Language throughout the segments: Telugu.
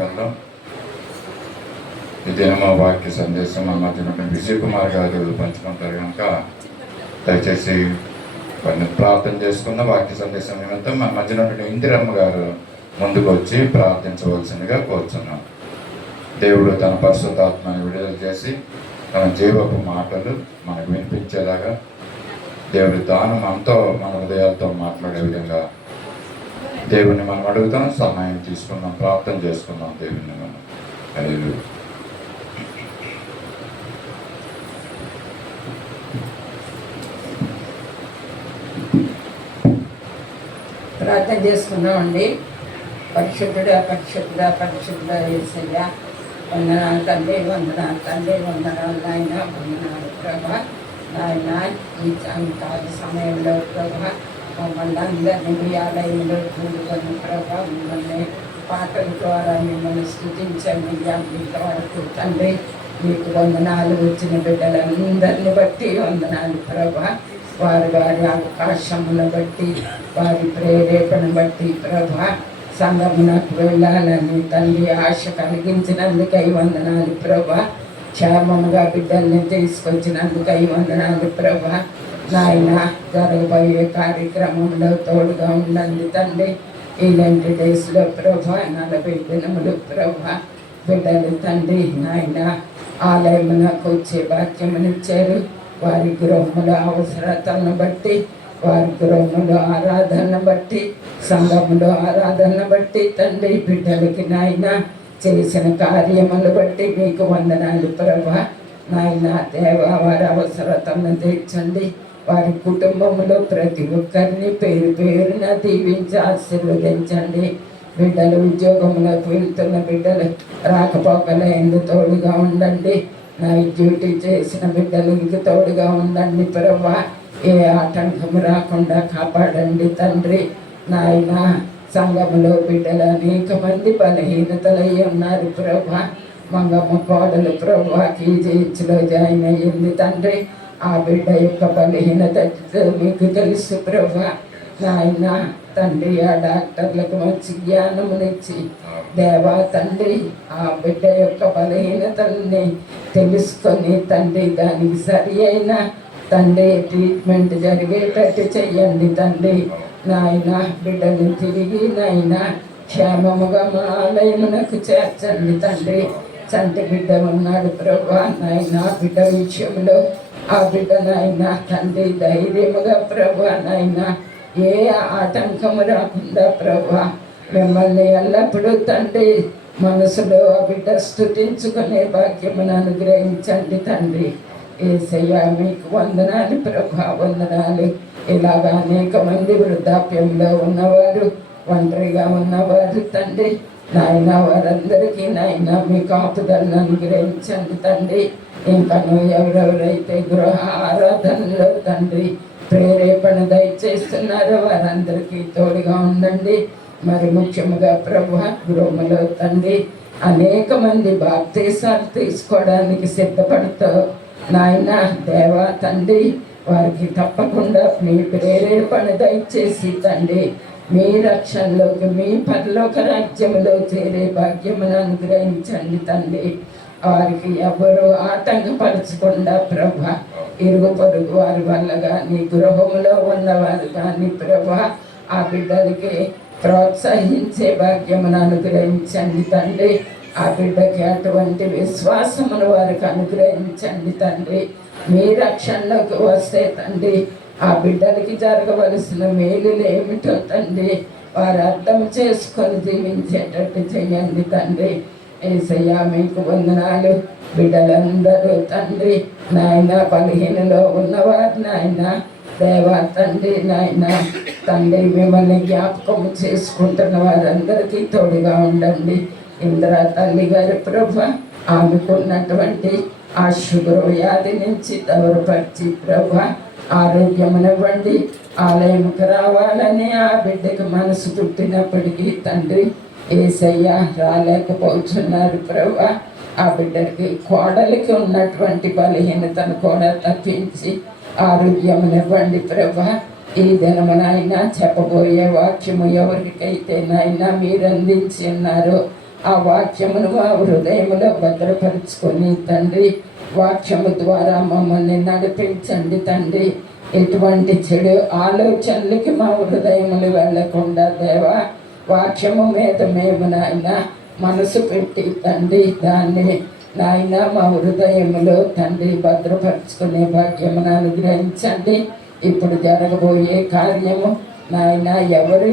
వెళ్దాం. ఈ దినమా వాక్య సందేశం మన మధ్య విజయ్ కుమార్ గారు పంచుకుంటారు కనుక దయచేసి కొన్ని ప్రార్థన చేసుకున్న వాక్య సందేశం నిమిత్తం మన మధ్యన ఇందిరమ్మ గారు ముందుకు వచ్చి ప్రార్థించవలసిందిగా కోరుచున్నాం. దేవుడు తన పరిశుద్ధాత్మని విడుదల చేసి తన జీవపు మాటలు మనకు వినిపించేలాగా దేవుడి దానం అంతా మన హృదయాలతో మాట్లాడే విధంగా దేవుడిని మనం అడుగుతాం, సహాయం తీసుకున్నాం, ప్రార్థన చేసుకున్నాం దేవుడిని మనం. హల్లెలూయా. ప్రార్థన చేసుకున్నామండి. పరిశుద్ధుడా పరిశుద్ధుడా పరిశుద్ధ యేసయ్య, వందనాలు తండ్రి, వందనాలు తండ్రి, వందనాలు నాయన, వందనాలు ప్రభా. నాయన ఈ సాయంకాల సమయంలో ప్రభా మమ్మల్ని అందరినీ మీ ఆలయంలో కూడుకొని ప్రభా మిమ్మల్ని పాటల ద్వారా మిమ్మల్ని స్థుతించండి. ఇంతవరకు తండ్రి మీకు వందనాలు. వచ్చిన బిడ్డలందరిని బట్టి వందనాలు ప్రభా. వారి వారి అవకాశమును బట్టి వారి ప్రేరేపణ బట్టి ప్రభా సంగమునకు వెళ్ళాలని తండ్రి ఆశ కలిగించినందుకై వందనాలు ప్రభా. క్షేమముగా బిడ్డల్ని తీసుకొచ్చినందుకై వందనాలు ప్రభా. నాయన జరగబోయే కార్యక్రమంలో తోడుగా ఉండండి తండ్రి. ఇలాంటి డేస్లో ప్రభా 40 దినములు ప్రభా బిడ్డలు తండ్రి నాయన ఆలయమునకు వచ్చే భాగ్యమునిచ్చారు. వారి గృహముల అవసరతలను బట్టి, వారి గృహముల ఆరాధన బట్టి, సంఘములో ఆరాధన బట్టి తండ్రి బిడ్డలకి నాయన చేసిన కార్యములు బట్టి మీకు వందనాలు ప్రభా. నాయన దేవా వారి అవసరతను తీర్చండి. వారి కుటుంబంలో ప్రతి ఒక్కరిని పేరు పేరున దీవించి ఆశీర్వదించండి. బిడ్డలు ఉద్యోగంలోకి వెళ్తున్న బిడ్డలు రాకపోకల ఎందుకు తోడుగా ఉండండి. నైట్ డ్యూటీ చేసిన బిడ్డలకి తోడుగా ఉండండి ప్రభా. ఏ ఆటంకము రాకుండా కాపాడండి తండ్రి. నాయన సంఘములో బిడ్డలు అనేక మంది బలహీనతలై ఉన్నారు ప్రభా. మంగమ్మ కోడలు ప్రభా KGHలో జాయిన్ అయ్యింది తండ్రి. ఆ బిడ్డ యొక్క బలహీనత మీకు తెలుసు ప్రభా. నాయన తండ్రి ఆ డాక్టర్లకు మంచి జ్ఞానమునిచ్చి దేవా తండ్రి ఆ బిడ్డ యొక్క బలహీనతల్ని తెలుసుకొని తండ్రి దానికి సరి అయిన తండ్రి ట్రీట్మెంట్ జరిగేటట్టు చెయ్యండి తండ్రి. నాయన బిడ్డని తిరిగి నాయన క్షేమముగా మా ఆలయమునకు చేర్చండి తండ్రి. చంటి బిడ్డ ఉన్నాడు ప్రభా. నాయన బిడ్డ విషయంలో ఆ బిడ్డ నాయన తండ్రి ధైర్యముగా ప్రభా నాయన ఏ ఆటంకము రాకుండా ప్రభా మిమ్మల్ని ఎల్లప్పుడూ తండ్రి మనసులో ఆ బిడ్డ స్తుతించుకునే భాగ్యమును అనుగ్రహించండి తండ్రి. యేసయ్య మీకు వందనాలు ప్రభా, వందనాలు. ఇలాగా అనేక మంది వృద్ధాప్యంలో ఉన్నవారు, ఒంటరిగా ఉన్నవారు తండ్రి నాయన వారందరికీ నాయన మీ కాపుదలను అనుగ్రహించండి తండ్రి. ఇంకను ఎవరెవరైతే గృహ ఆరాధనలో తండ్రి ప్రేరేపణ దయచేస్తున్నారో వారందరికీ తోడుగా ఉండండి. మరి ముఖ్యముగా ప్రభు గృహములో తండ్రి అనేక మంది బాప్తీసాలు తీసుకోవడానికి సిద్ధపడుతూ నాయన దేవా తండ్రి వారికి తప్పకుండా మీ ప్రేరేపణ దయచేసి తండ్రి మీ రక్షణలోకి మీ పరలోక రాజ్యములో చేరే భాగ్యమును అనుగ్రహించండి తండ్రి. వారికి ఎవరు ఆటంకపరచకుండా ప్రభా ఇరుగు పొరుగు వారి వల్ల కానీ గృహంలో ఉన్నవారు కానీ ప్రభా ఆ బిడ్డలకి ప్రోత్సహించే భాగ్యమును అనుగ్రహించండి తండ్రి. ఆ బిడ్డకి అటువంటి విశ్వాసమును వారికి అనుగ్రహించండి తండ్రి. మీ రక్షణలోకి వస్తే తండ్రి ఆ బిడ్డలకి జరగవలసిన మేలులు ఏమిటో తండ్రి వారు అర్థం చేసుకొని జీవించేటట్టు చేయండి తండ్రి. యేసయ్య మీకు వందనాలు. బిడ్డలందరూ తండ్రి నాయన బలహీనలో ఉన్నవారు నాయన దేవా తండ్రి నాయన తండ్రి మిమ్మల్ని జ్ఞాపకం చేసుకుంటున్న వారందరికీ తోడుగా ఉండండి. ఇందిరా తల్లి గారి ప్రభ ఆమెకున్నటువంటి ఆ షుగర్ వ్యాధి నుంచి దూరపరిచి ప్రభ ఆరోగ్యమునివ్వండి. ఆలయంకి రావాలని ఆ బిడ్డకి మనసు పుట్టినప్పటికీ తండ్రి యేసయ్య రాలేకపోతున్నారు ప్రభా. ఆ బిడ్డకి కోడలికి ఉన్నటువంటి బలహీనతను కూడా తప్పించి ఆరోగ్యమునివ్వండి ప్రభా. ఈ దినమునైనా చెప్పబోయే వాక్యము ఎవరికైతే నాయన మీరు అందించి ఉన్నారో ఆ వాక్యమును మా హృదయములో భద్రపరుచుకొని తండ్రి, వాక్యము ద్వారా మమ్మల్ని నడిపించండి తండ్రి. ఎటువంటి చెడు ఆలోచనలకి మా హృదయములు వెళ్లకుండా దేవా, వాక్యము మీద మేము నాయన మనసు పెట్టి తండ్రి, దాన్ని నాయన మా హృదయములో తండ్రి భద్రపరుచుకునే భాగ్యమును అనుగ్రహించండి. ఇప్పుడు జరగబోయే కార్యము నాయన ఎవరి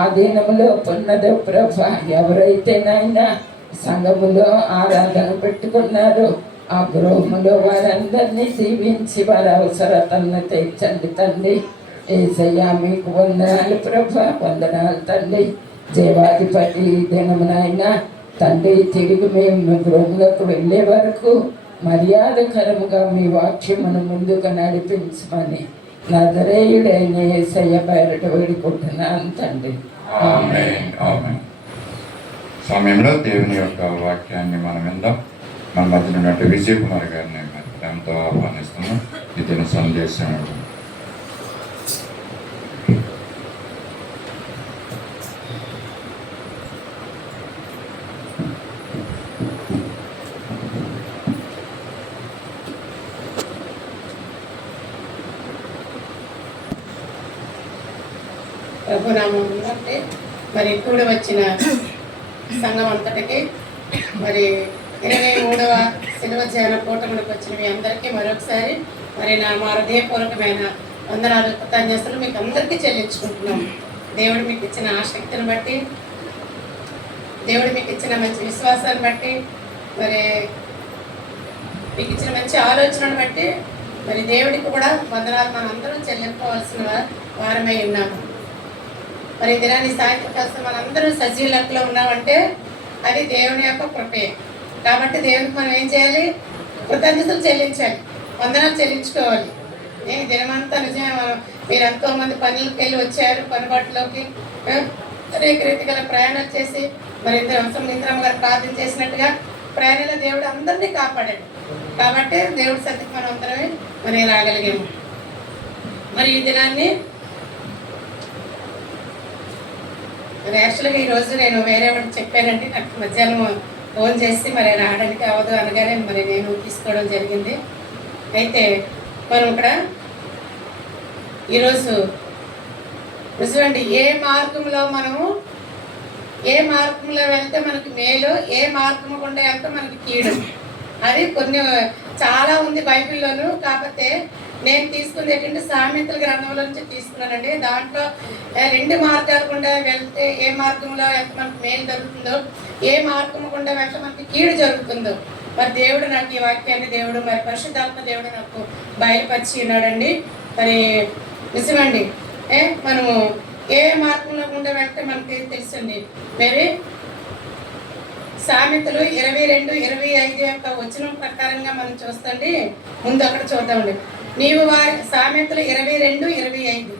ఆధీనములో ఉన్నదో ప్రభా, ఎవరైతే నాయన సంఘములో ఆరాధన పెట్టుకున్నారో ఆ గృహములో వారందరినీ దీవించి వారి అవసరతలను తీర్చండి తండ్రి. యేసయ్యా మీకు వందనాలు ప్రభా, వందనాలు తండ్రి. జీవాధిపతి దినమునైనా తండ్రి తిరిగి మేము గృహంలోకి వెళ్ళే వరకు మర్యాదకరముగా మీ వాక్యమును ముందుగా నడిపించమని నజరేయుడైన యేసయ్య పేరట వేడుకుంటున్నాను తండ్రి. ఆమేన్, ఆమేన్. సమయంలో దేవుని యొక్క వాక్యాన్ని మనం విందాం. మన మధ్యన ఉన్నట్టు విజయ్ కుమార్ గారిని మరి ప్రేమతో ఆహ్వానిస్తున్నాం. ఇది సందేశం. ప్రభునామం అంటే మరి కూడి వచ్చిన సంఘం అంతటికి మరి 23వ శిలువ ధ్యాన కూటమికి వచ్చిన మీ అందరికీ మరొకసారి మరి మా హృదయపూర్వకమైన వందనాలు, కృతజ్ఞతలు మీకు అందరికీ చెల్లించుకుంటున్నాం. దేవుడు మీకు ఇచ్చిన ఆసక్తిని బట్టి, దేవుడు మీకు ఇచ్చిన మంచి విశ్వాసాన్ని బట్టి, మరి మీకు ఇచ్చిన మంచి ఆలోచనను బట్టి మరి దేవుడికి కూడా వందనాలు మనం అందరం చెల్లింపవలసిన వారమై ఉన్నాము. మరి దినాన్ని సాయంత్రం కాస్త మనందరం సజీవ లెక్కలో ఉన్నామంటే అది దేవుని యొక్క కృపే. కాబట్టి దేవునికి మనం ఏం చేయాలి? కృతజ్ఞతలు చెల్లించాలి, వందనాలు చెల్లించుకోవాలి. నేను దినమంతా నిజమే, మీరు ఎంతోమంది పనులకు వెళ్ళి వచ్చారు, పనిబాటులోకి అనేక రీతి గల ప్రయాణాలు చేసి మరి ఇంద్రమ్మ గారు ప్రార్థన చేసినట్టుగా ప్రయాణంలో దేవుడు అందరినీ కాపాడాడు. కాబట్టి దేవుడి సన్నిధికి మనం అందరమే మరి రాగలిగాము. మరి ఈ దినాన్ని మరి యాక్చువల్గా ఈరోజు నేను వేరే వాడికి చెప్పానండి. నాకు మధ్యాహ్నం ఫోన్ చేసి మరి రావడానికి అవ్వదు అనగానే మరి నేను తీసుకోవడం జరిగింది. అయితే మనం ఇక్కడ ఈరోజు నిజమండి, ఏ మార్గంలో వెళ్తే మనకి మేలు, ఏ మార్గం గుండా వెళ్తే మనకి కీడు, అది కొన్ని చాలా ఉంది బైబిల్లోను. కాకపోతే నేను తీసుకుంది ఏంటంటే సామెతల గ్రంథంలో నుంచి తీసుకున్నానండి. దాంట్లో 2 మార్గాలు గుండా వెళ్తే ఏ మార్గంలో వెళ్తే మనకు మేలు జరుగుతుందో, ఏ మార్గం గుండా వెళ్తే మనకి కీడు జరుగుతుందో మరి దేవుడు నాకు ఈ వాక్యాన్ని దేవుడు మరి పరిశుద్ధాత్మ దేవుడు నాకు బయలుపరిచి ఉన్నాడండి. మరి నిజమండి, మనము ఏ మార్గంలో గుండా వెళ్తే మనకి తెలుసండి. మరి సామెతలు 22-25 యొక్క వచనం ప్రకారంగా మనం చూస్తండి. ముందు అక్కడ చూద్దామండి. నీవు వారి సామెతలు 22-25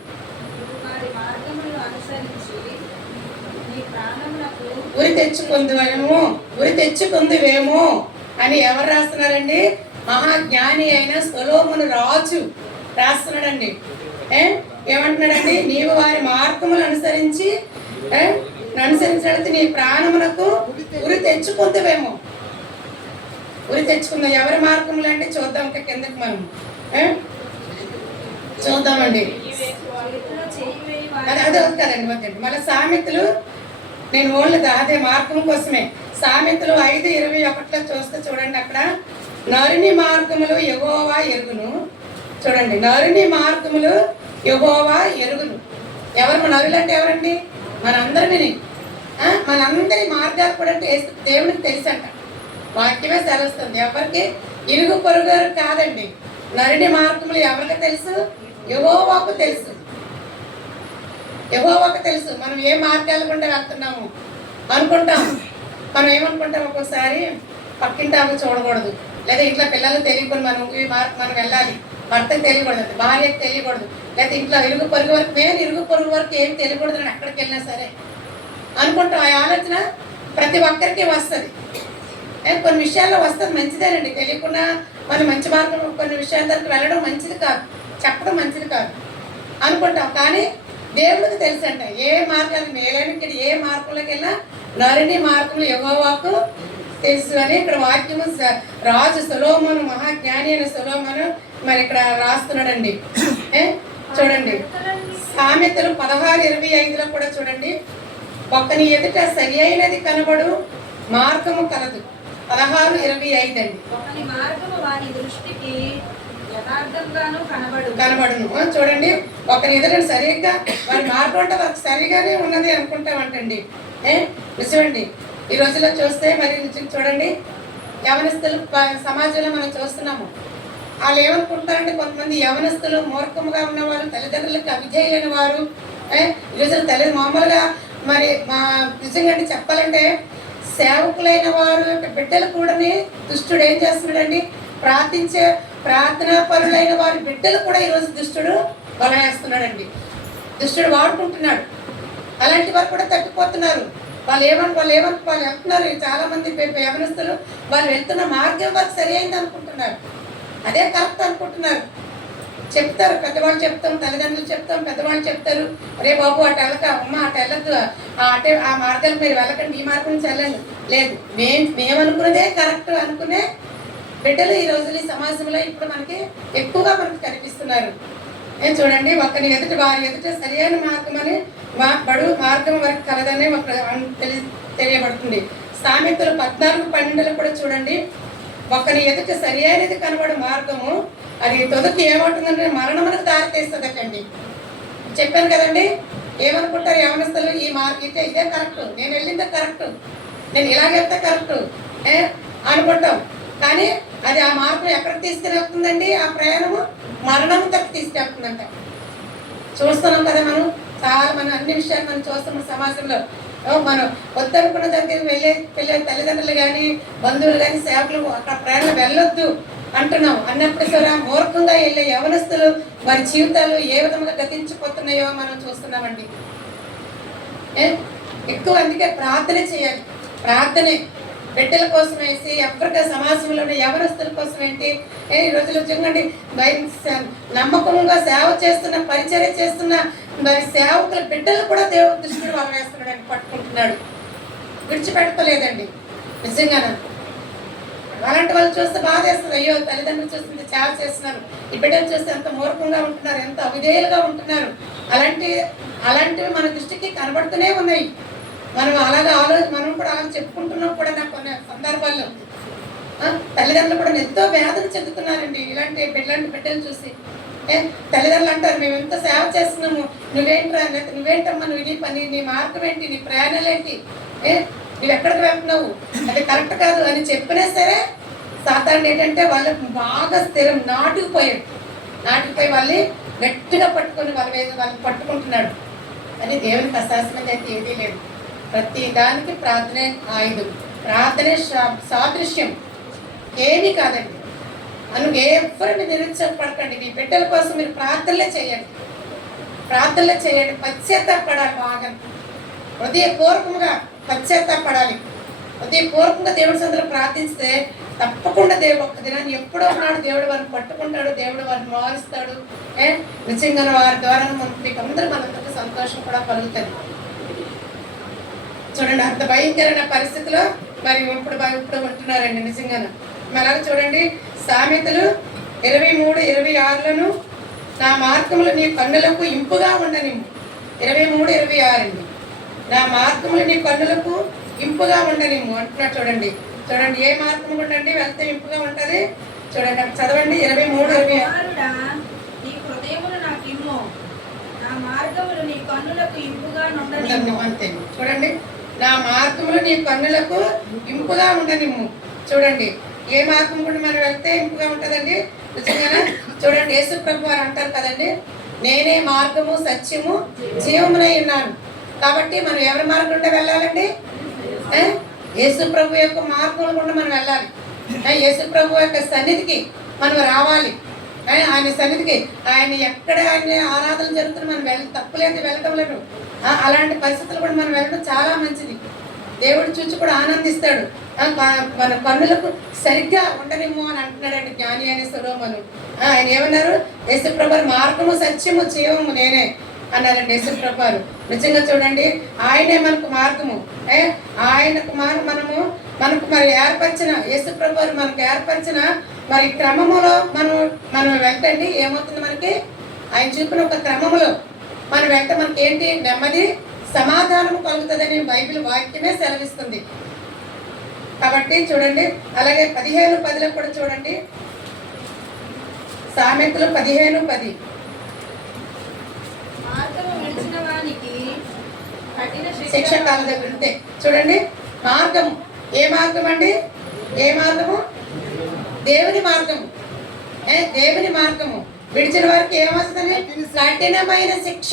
ఉరి తెచ్చుకుందువేమో అని ఎవరు రాస్తున్నారండి? మహాజ్ఞాని అయిన సొలొమోను రాజు రాస్తున్నాడండి. ఏమంటున్నాడండి? నీవు వారి మార్గములు అనుసరించినట్లయితే నీ ప్రాణమునకు ఉరి తెచ్చుకుందువేమో. ఉరి తెచ్చుకుందాం. ఎవరి మార్గములు అండి? చూద్దాం. ఇంకా కిందకి మనం చూద్దామండి. అదే కదండి, వద్దండి. మళ్ళీ సామెతలు, నేను ఓన్లీ అదే మార్గం కోసమే సామెతలు 5:21 చూస్తే చూడండి. అక్కడ నరుని మార్గములు యెహోవా ఎరుగును. చూడండి, నరుని మార్గములు యెహోవా ఎరుగును. ఎవరు నరులు అంటే ఎవరండి? మనందరినీ, మనందరి మార్గాలు కూడా దేవునికి తెలుసంట. వాక్యమే సెలవుస్తుంది. ఎవరికి? ఇరుగు పొరుగు కాదండి. నరుని మార్గములు ఎవరికి తెలుసు? యెహోవాకు తెలుసు. యెహోవాకు తెలుసు మనం ఏ మార్గాలు గుండా వెళ్తున్నాము అనుకుంటాం. మనం ఏమనుకుంటాం, ఒక్కోసారి పక్కింటి ఆమె చూడకూడదు, లేదా ఇంట్లో పిల్లలు తెలియకూడదు, మనం ఈ మార్గం మనం వెళ్ళాలి, భర్తకు తెలియకూడదు, భార్యకు తెలియకూడదు, లేదా ఇంట్లో ఇరుగు పొరుగు వరకు, నేను ఇరుగు పొరుగు వరకు ఏం తెలియకూడదు అని ఎక్కడికి వెళ్ళినా సరే అనుకుంటాం. ఆ ఆలోచన ప్రతి ఒక్కరికి వస్తుంది. కొన్ని విషయాల్లో వస్తుంది, మంచిదేనండి. తెలియకుండా మనం మంచి మార్గం కొన్ని విషయాల దగ్గరికి వెళ్ళడం మంచిది కాదు, చెప్పడం మంచిది కాదు అనుకుంటాం. కానీ దేవుడికి తెలుసు అంట ఏ మార్గాలు మేలైన, ఏ మార్గంలోకి వెళ్ళినా నరుని మార్గములు యెహోవాకు తెలుసు అని ఇక్కడ వాక్యము రాజు సొలొమోను, మహాజ్ఞాని అయిన సొలొమోను మరి ఇక్కడ రాస్తున్నాడండి. చూడండి సామెతలు 16:25లో కూడా చూడండి, ఒక్కని ఎదుట సరి అయినది కనబడు మార్గము కలదు. 16:25 అండి. ఒకని మార్గము వాని దృష్టికి యథార్థంగాను కనబడును. చూడండి ఒకరి ఎదుట సరిగ్గా వారి మార్గం అంటే వారికి సరిగానే ఉన్నది అనుకుంటామంటండి. నిజమండి. ఈ రోజుల్లో చూస్తే మరి చూడండి యవనస్తులు సమాజంలో మనం చూస్తున్నాము. వాళ్ళు ఏమనుకుంటారంటే కొంతమంది యవనస్తులు మూర్ఖముగా ఉన్నవారు, తల్లిదండ్రులకు అవిధేయులైన వారు, ఈరోజు మామూలుగా మరి మా నిజంగా చెప్పాలంటే సేవకులైన వారు బిడ్డలు కూడా దుష్టుడు ఏం చేస్తున్నాడండి, ప్రార్థనా పరులైన వారి బిడ్డలు కూడా ఈరోజు దుష్టుడు బలవేస్తున్నాడండి. దుష్టుడు వాడుకుంటున్నాడు. అలాంటి వారు కూడా తప్పిపోతున్నారు. వాళ్ళు వెళ్తున్నారు. చాలా మంది యవనస్తులు వాళ్ళు వెళ్తున్న మార్గం వారికి సరి అయింది అనుకుంటున్నారు, అదే కరెక్ట్ అనుకుంటున్నారు. చెప్తారు, పెద్దవాళ్ళు చెప్తాం, తల్లిదండ్రులు చెప్తాం, పెద్దవాళ్ళు చెప్తారు, అరే బాబు అటు వెళ్ళక, అమ్మ అటు వెళ్ళద్దు, ఆ మార్గాలు మీరు వెళ్ళకండి, ఈ మార్గం నుంచి వెళ్ళండి. లేదు, మేము అనుకున్నదే కరెక్ట్ అనుకునే బిడ్డలు ఈ రోజులు ఈ సమాజంలో ఇప్పుడు మనకి ఎక్కువగా మనకి కనిపిస్తున్నారు. చూడండి ఒకరి ఎదుట వారి ఎదుట సరైన మార్గం అని మార్గం వరకు కలదని తెలియబడుతుంది. సామెతలు 14:12 కూడా చూడండి, ఒకరి ఎదుట సరి అయినది కనబడు మార్గము అది తొదకి ఏమంటుందంటే మరణమునకు దారితీస్తుందటండి. చెప్పాను కదండి. ఏమనుకుంటారు యవనస్తులు, ఈ మార్గం ఇదే కరెక్ట్, నేను వెళ్ళిందే కరెక్ట్, నేను ఇలాగెళ్తే కరెక్ట్ అనుకుంటాం. కానీ అది ఆ మార్గం ఎక్కడికి తీసుకెళ్తుందండి, ఆ ప్రయాణము మరణం తప్ప తీసుకెళ్తుందంట. చూస్తున్నాం కదా మనం అన్ని విషయాలు మనం చూస్తున్నాం సమాజంలో. మనం వద్దనుకున్న దగ్గరికి వెళ్ళే తల్లిదండ్రులు కానీ బంధువులు కానీ సేవకులు అక్కడ ప్రయాణం వెళ్ళొద్దు అంటున్నాం. అన్నప్పుడు సరే మూర్ఖంగా వెళ్ళే యవనస్తులు వారి జీవితాలు ఏ విధంగా గతించిపోతున్నాయో మనం చూస్తున్నామండి. ఎక్కువ అందుకే ప్రార్థన చేయాలి. ప్రార్థనే బిడ్డల కోసం వేసి ఎవరిగా సమాజంలో ఉన్న యవనస్తుల కోసం ఏంటి ఈ రోజులు చూడండి, నమ్మకంగా సేవ చేస్తున్న పరిచర్య చేస్తున్న మరి సేవకుల బిడ్డలు కూడా దేవుడు దృష్టిని వాళ్ళు వేస్తున్నాడు, పట్టుకుంటున్నాడు, విడిచిపెడతలేదండి. నిజంగానే అలాంటి వాళ్ళు చూస్తే బాధ వేస్తుంది. అయ్యో తల్లిదండ్రులు చూస్తుంటే సేవ చేస్తున్నారు, ఈ బిడ్డలు చూస్తే ఎంత మూర్ఖంగా ఉంటున్నారు, ఎంత అవిధేయులుగా ఉంటున్నారు. అలాంటివి మన దృష్టికి కనబడుతూనే ఉన్నాయి. మనం అలాగే మనం కూడా అలా చెప్పుకుంటున్నాం కూడా. నాకు కొన్ని సందర్భాల్లో తల్లిదండ్రులు కూడా ఎంతో వేదన చెందుతున్నారండి ఇలాంటి బిడ్డలు చూసి. తల్లిదండ్రులు అంటారు, మేము ఎంత సేవ చేస్తున్నాము, నువ్వేంటమ్మా, నువ్వు నీ పని, నీ మార్గం ఏంటి, నీ ప్రయాణాలు ఏంటి, నువ్వు ఎక్కడికి వెళ్తున్నావు, అది కరెక్ట్ కాదు అని చెప్పినా సరే సాతాను ఏంటంటే వాళ్ళకి బాగా స్థిరం నాటుకుపోయి వాళ్ళని గట్టిగా పట్టుకొని వాళ్ళని పట్టుకుంటున్నాడు. అని దేవునికి అశాస్త్రంగా అయితే ఏదీ లేదు. ప్రతి దానికి ప్రార్థనే ఆయుధం, ప్రార్థనే సాదృశ్యం, ఏమీ కాదండి. నువ్వు ఎవరిని నిరుత్సాహపడకండి. మీ బిడ్డల కోసం మీరు ప్రార్థనలే చేయండి, పశ్చాత్తాపడాలి. బాగా హృదయపూర్వకంగా పశ్చాత్తాపడాలి. హృదయపూర్వకంగా దేవుడి సందరూ ప్రార్థిస్తే తప్పకుండా దేవుడు ఒక్క దినాన్ని ఎప్పుడో ఉన్నాడు, దేవుడు వారిని పట్టుకుంటాడు, దేవుడు వారిని మారుస్తాడు. నిజంగా వారి ద్వారా మీకు అందరూ మనందరికీ సంతోషం కూడా కలుగుతుంది. చూడండి అంత భయంకరమైన పరిస్థితిలో మరి ఇప్పుడు ఉంటున్నారండి నిజంగానే. అలాగే చూడండి సామెతలు 23:26 నా మార్గములు నీ కన్నులకు ఇంపుగా ఉండనిమ్ము. 23:26 అండి. నా మార్గములు నీ కన్నులకు ఇంపుగా ఉండనిమ్ము అంటున్నాడు. చూడండి ఏ మార్గం ఉండండి వెళ్తే ఇంపుగా ఉంటుంది. చూడండి చదవండి 23:26. అంతే చూడండి, నా మార్గములు నీ కన్నులకు ఇంపుగా ఉండనిమ్ము. చూడండి ఏ మార్గం కూడా మనం వెళ్తే ఇంపుగా ఉంటుందండి నిజంగానే. చూడండి యేసు ప్రభు వారు అంటారు కదండి, నేనే మార్గము సత్యము జీవమునై ఉన్నాను. కాబట్టి మనం ఎవరి మార్గం గుండా వెళ్ళాలండి, యేసు ప్రభు యొక్క మార్గం గుండా మనం వెళ్ళాలి. యేసు ప్రభు యొక్క సన్నిధికి మనం రావాలి. ఆయన సన్నిధికి ఆయన ఎక్కడ ఆయన ఆరాధన జరుగుతున్న మనం తప్పులేదు వెళ్ళటం లేదు. అలాంటి పరిస్థితులు కూడా మనం వెళ్ళడం చాలా మంచిది. దేవుడు చూచి కూడా ఆనందిస్తాడు. మన కన్నులకు సరిగ్గా ఉండనిమ్ము అని అంటున్నాడండి జ్ఞాని అని సొలొమోను. ఆయన ఏమన్నారు, యేసు ప్రభు మార్గము సత్యము జీవము నేనే, అన్నారండి యేసుప్రభు వారు. నిజంగా చూడండి, ఆయనే మనకు మార్గము. ఆయనకు మనకు మరి ఏర్పరిచిన యేసుప్రభు వారు మనకు ఏర్పరిచిన మరి క్రమములో మనం వెళ్తండి. ఏమవుతుంది మనకి? ఆయన చూపిన ఒక క్రమములో మనం వెళ్తే మనకి ఏంటి? నెమ్మది, సమాధానము కలుగుతుందని బైబిల్ వాక్యమే సెలవిస్తుంది. కాబట్టి చూడండి, అలాగే 15:10 కూడా చూడండి, సామెతలు 15:10. మార్గము విడిచిన వానికి కఠిన శిక్ష కలగదు. ఉంటే చూడండి, మార్గము ఏ మార్గం అండి? ఏ మార్గము? దేవుని మార్గము. దేవుని మార్గము విడిచిన వారికి ఏమొస్తుంది? కఠినమైన శిక్ష.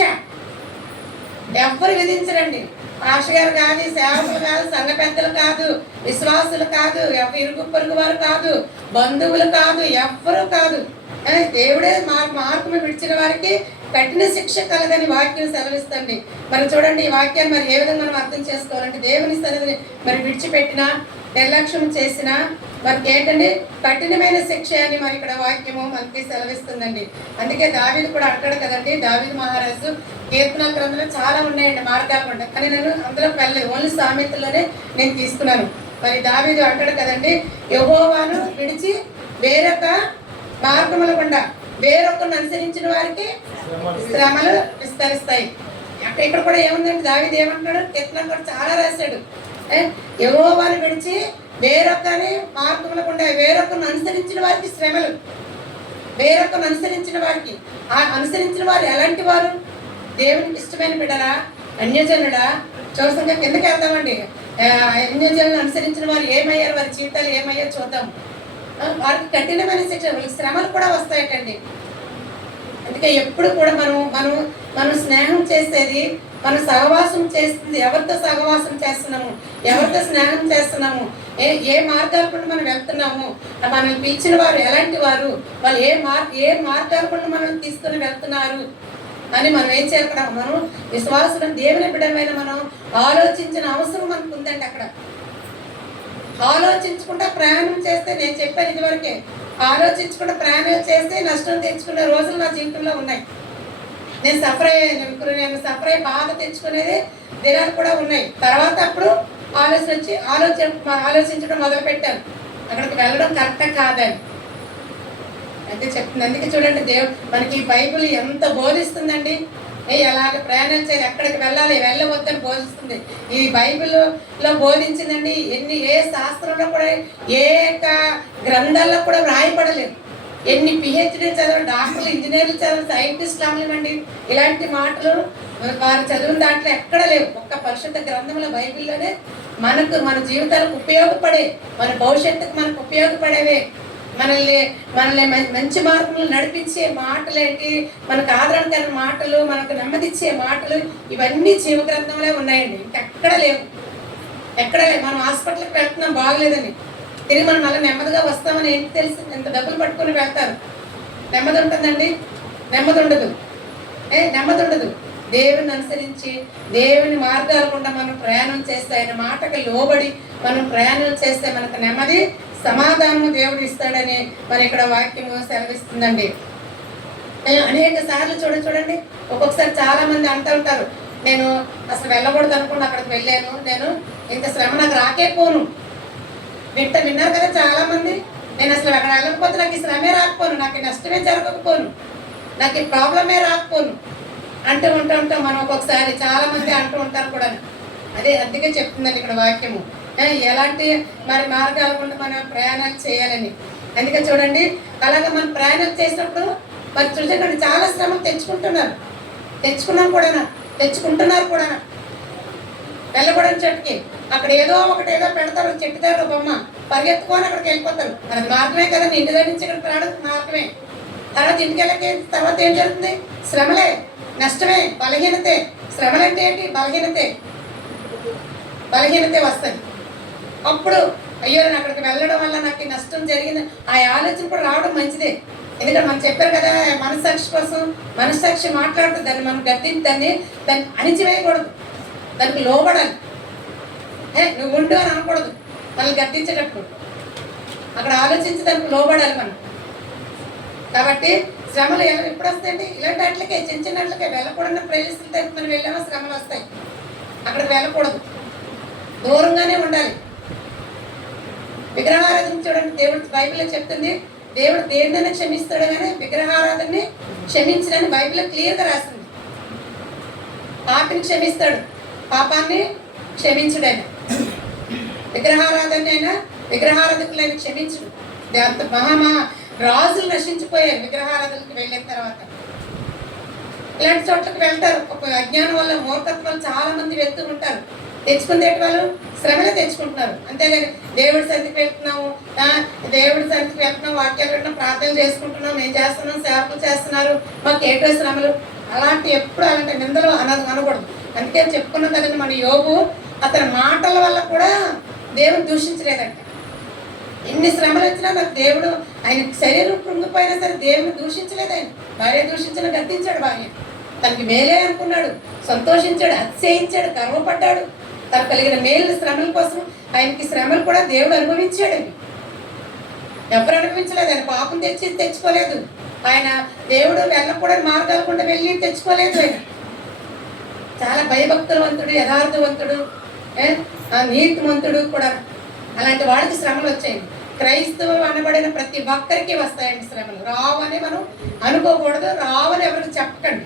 ఎవ్వరు విధించరండి. పాస్టర్ గారు కాదు, సేవకులు కాదు, సంఘ పెద్దలు కాదు, విశ్వాసులు కాదు, ఇరుగు పొరుగు వారు కాదు, బంధువులు కాదు, ఎవ్వరూ కాదు. దేవుడే మార్గము విడిచిన వారికి కఠిన శిక్ష కలదని వాక్యం సెలవిస్తుంది. మరి చూడండి, ఈ వాక్యాన్ని మరి ఏ విధంగా మనం అర్థం చేసుకోవాలంటే, దేవుని సన్నిధిని మరి విడిచిపెట్టినా, నిర్లక్ష్యం చేసినా మనకి ఏంటంటే కఠినమైన శిక్ష అని మరి ఇక్కడ వాక్యము మనకి సెలవిస్తుందండి. అందుకే దావీదు కూడా అంటాడు కదండి, దావీదు మహారాజు కీర్తన గ్రంథంలో చాలా ఉన్నాయండి మార్గాలు కూడా, కానీ నేను అందులోకి వెళ్ళలేదు, ఓన్లీ సామెతల్లోనే నేను తీసుకున్నాను. మరి దావీదు అంటాడు కదండి, యెహోవాను విడిచి వేరొక మార్గముల గుండా వేరొకరిని అనుసరించిన వారికి శ్రమలు విస్తరిస్తాయి. ఇక్కడ కూడా ఏముందండి, దావీదు ఏమంటున్నాడు? కీర్తన కూడా చాలా రాశాడు, యెహోవాను విడిచి వేరొకరి మార్గముల గుండా వేరొకరిని అనుసరించిన వారికి శ్రమలు. వేరొకరిని అనుసరించిన వారికి, ఆ అనుసరించిన వారు ఎలాంటి వారు? దేవునికి ఇష్టమైన బిడ్డరా, అన్యజనుడా? చూడంగా కిందకి వెళ్దామండి. అన్యజనులను అనుసరించిన వారు ఏమయ్యారు, వారి జీవితాలు ఏమయ్యారు చూద్దాం. వారికి కఠినమైన శిక్ష, వాళ్ళకి శ్రమలు కూడా వస్తాయటండి. అందుకే ఎప్పుడు కూడా మనం స్నేహం చేసేది, మనం సహవాసం చేస్తుంది, ఎవరితో సహవాసం చేస్తున్నాము, ఎవరితో స్నేహం చేస్తున్నాము, ఏ మార్గాల కూడా మనం వెళ్తున్నాము, మనల్ని పిలిచిన వారు ఎలాంటి వారు, వాళ్ళు ఏ మార్గాల కూడా మనం తీసుకుని వెళ్తున్నారు అని మనం ఏం చేయాలి? అక్కడ మనం విశ్వాసం దేవుని బిడ్డమైన మనం ఆలోచించిన అవసరం మనకు ఉందండి. అక్కడ ఆలోచించకుండా ప్రయాణం చేస్తే, నేను చెప్పాను ఇదివరకే, ఆలోచించకుండా ప్రయాణం చేస్తే నష్టం తెచ్చుకునే రోజులు నా జీవితంలో ఉన్నాయి. నేను సఫర్ అయ్యి బాధ తెచ్చుకునేది దినాలు కూడా ఉన్నాయి. తర్వాత అప్పుడు ఆలోచించడం మొదలు పెట్టాను, అక్కడికి వెళ్ళడం కరెక్టా కాదని. అంటే చెప్తుంది. అందుకే చూడండి, మనకి ఈ బైబిల్ ఎంత బోధిస్తుందండి. ఎలాగ ప్రయాణం చేయాలి, ఎక్కడికి వెళ్ళాలి, వెళ్ళవద్దని బోధిస్తుంది. ఈ బైబిల్లో బోధించిందండి ఏ శాస్త్రంలో కూడా, ఏ గ్రంథాల్లో కూడా వ్రాయపడలేదు. ఎన్ని పిహెచ్డీ చదివిన డాక్టర్లు, ఇంజనీర్లు చదివిన సైంటిస్టులు అవ్వలేమండి, ఇలాంటి మాటలు వారు చదివిన దాంట్లో ఎక్కడ లేవు. ఒక్క పరిశుద్ధ గ్రంథంలో బైబిల్లోనే మన జీవితాలకు ఉపయోగపడే, మన భవిష్యత్తుకు మనకు ఉపయోగపడేవే, మనల్ని మంచి మార్గంలో నడిపించే మాటలేంటి, మనకు ఆదరణకరమైన మాటలు, మనకు నెమ్మదిచ్చే మాటలు, ఇవన్నీ జీవగ్రంథంలో ఉన్నాయండి. ఇంకెక్కడ లేవు, ఎక్కడ లేవు. మనం హాస్పిటల్కి వెళ్తున్నాం బాగలేదని, తిరిగి మనం మళ్ళీ నెమ్మదిగా వస్తామని ఏంటి తెలుసు? ఎంత డబ్బులు పట్టుకుని వెళ్తారు. నెమ్మది ఉంటుందండి? నెమ్మది ఉండదు. దేవుని అనుసరించి దేవుని మార్గాల గుండా మనం ప్రయాణం చేస్తే, ఆయన మాటకు లోబడి మనం ప్రయాణం చేస్తే మనకు నెమ్మది, సమాధానము దేవుడు ఇస్తాడని మరి ఇక్కడ వాక్యము సెలవిస్తుందండి. అనేక సార్లు చూడండి, ఒక్కొక్కసారి చాలా మంది అంటూ ఉంటారు, నేను అసలు వెళ్ళకూడదు అనుకుని అక్కడికి వెళ్ళాను, నేను ఇంత శ్రమ నాకు రాకే పోను. విన్నారు కదా చాలా మంది, నేను అసలు అక్కడ వెళ్ళకపోతే నాకు ఈ శ్రమే రాకపోను, నాకు ఈ నష్టమే జరగకపోను, నాకు ఈ ప్రాబ్లమే రాకపోను అంటూ ఉంటాం మనం. ఒక్కొక్కసారి చాలా మంది అంటూ ఉంటారు కూడా. అందుకే చెప్తుందండి ఇక్కడ వాక్యము, ఎలాంటి మరి మార్గాల గుండా మనం ప్రయాణాలు చేయాలని. అందుకే చూడండి, అలాగే మనం ప్రయాణం చేసినప్పుడు మరి చూడండి చాలా శ్రమలు తెచ్చుకుంటున్నారు కూడా. వెళ్ళకూడని చెట్టుకి అక్కడ ఏదో పెడతారు, చెట్టు దగ్గర బొమ్మ, పరిగెత్తుకొని అక్కడికి వెళ్ళిపోతారు. అది మార్గమే కదా, ఇంటి దగ్గర నుంచి ఇక్కడ రావడం మార్గమే. తర్వాత ఇంటికి వెళ్ళకే తర్వాత ఏం జరుగుతుంది? శ్రమలే, నష్టమే, బలహీనతే. శ్రమలు అంటే ఏంటి? బలహీనతే వస్తుంది. అప్పుడు అయ్యో నేను అక్కడికి వెళ్ళడం వల్ల నాకు నష్టం జరిగింది, ఆ ఆలోచన కూడా రావడం మంచిదే. ఎందుకంటే మనం చెప్పారు కదా, మనస్సాక్షి కోసం, మనస్సాక్షి మాట్లాడుతుంది, దాన్ని మనం దాన్ని అణిచివేయకూడదు, దానికి లోబడాలి. నువ్వు ఉండు అని అనకూడదు, మనల్ని గద్దించేటప్పుడు అక్కడ ఆలోచించి దానికి లోబడాలి మనం. కాబట్టి శ్రమలు ఎప్పుడు వస్తాయండి? ఇలాంటి వాటికే, చిన్న చిన్న వాటికే, వెళ్ళకూడని ప్రదేశాల దగ్గర మనం వెళ్ళామో శ్రమలు వస్తాయి. అక్కడికి వెళ్ళకూడదు, దూరంగానే ఉండాలి. విగ్రహారాధన చూడండి, దేవుడు బైబిల్లో చెప్తుంది, దేవుడు దేనినైనా క్షమిస్తాడు కానీ విగ్రహారాధనని క్షమించడని బైబిల్లో క్లియర్గా రాసింది. పాపిని క్షమిస్తాడు, పాపాన్ని క్షమించడైనా. విగ్రహారాధన విగ్రహారాధకులైన క్షమించడు. అంత మహా రాజులు నశించిపోయారు విగ్రహారాధనకి వెళ్ళిన తర్వాత. ఇలాంటి చోట్లకి వెళ్తారు, ఒక అజ్ఞానం వల్ల, మూర్ఖత్వం వల్ల చాలా మంది వెళ్తూ ఉంటారు. తెచ్చుకునేటి వాళ్ళు శ్రమలే తెచ్చుకుంటున్నారు. అంతేగాని దేవుడి సన్నిధికి వెళ్తున్నాము, వాక్యాలు వింటున్నాం, ప్రార్థన చేసుకుంటున్నాం, మేము చేస్తున్నాం, సేవకులు చేస్తున్నారు, మాకు ఏటో శ్రమలు, అలాంటి ఎప్పుడు అలాంటి నిందలు అనకూడదు. అందుకే చెప్పుకున్నాం కదండి, మన యోబు అతని మాటల వల్ల కూడా దేవుడు దూషించలేదంట. ఎన్ని శ్రమలు వచ్చినా నాకు దేవుడు, ఆయన శరీరం కృంగిపోయినా సరే దేవుని దూషించలేదు. ఆయన భార్య దూషించిన గద్దించాడు, భార్య తనకి మేలే అనుకున్నాడు, సంతోషించాడు, అతిశయించాడు, గర్వపడ్డాడు. తనకు కలిగిన మేలు శ్రమల కోసం ఆయనకి శ్రమలు కూడా దేవుడు అనుభవించాడు. ఎవరు అనుభవించలేదు. ఆయన పాపం తెచ్చుకోలేదు. ఆయన దేవుడు వెళ్ళకూడని మార్గాలు కూడా వెళ్ళి తెచ్చుకోలేదు. ఆయన చాలా భయభక్తులవంతుడు, యథార్థవంతుడు, నీతిమంతుడు కూడా. అలాంటి వాడికి శ్రమలు వచ్చాయి. క్రైస్తవులు అనబడిన ప్రతి ఒక్కరికి వస్తాయండి శ్రమలు. రావని మనం అనుకోకూడదు, రావని ఎవరికి చెప్పకండి,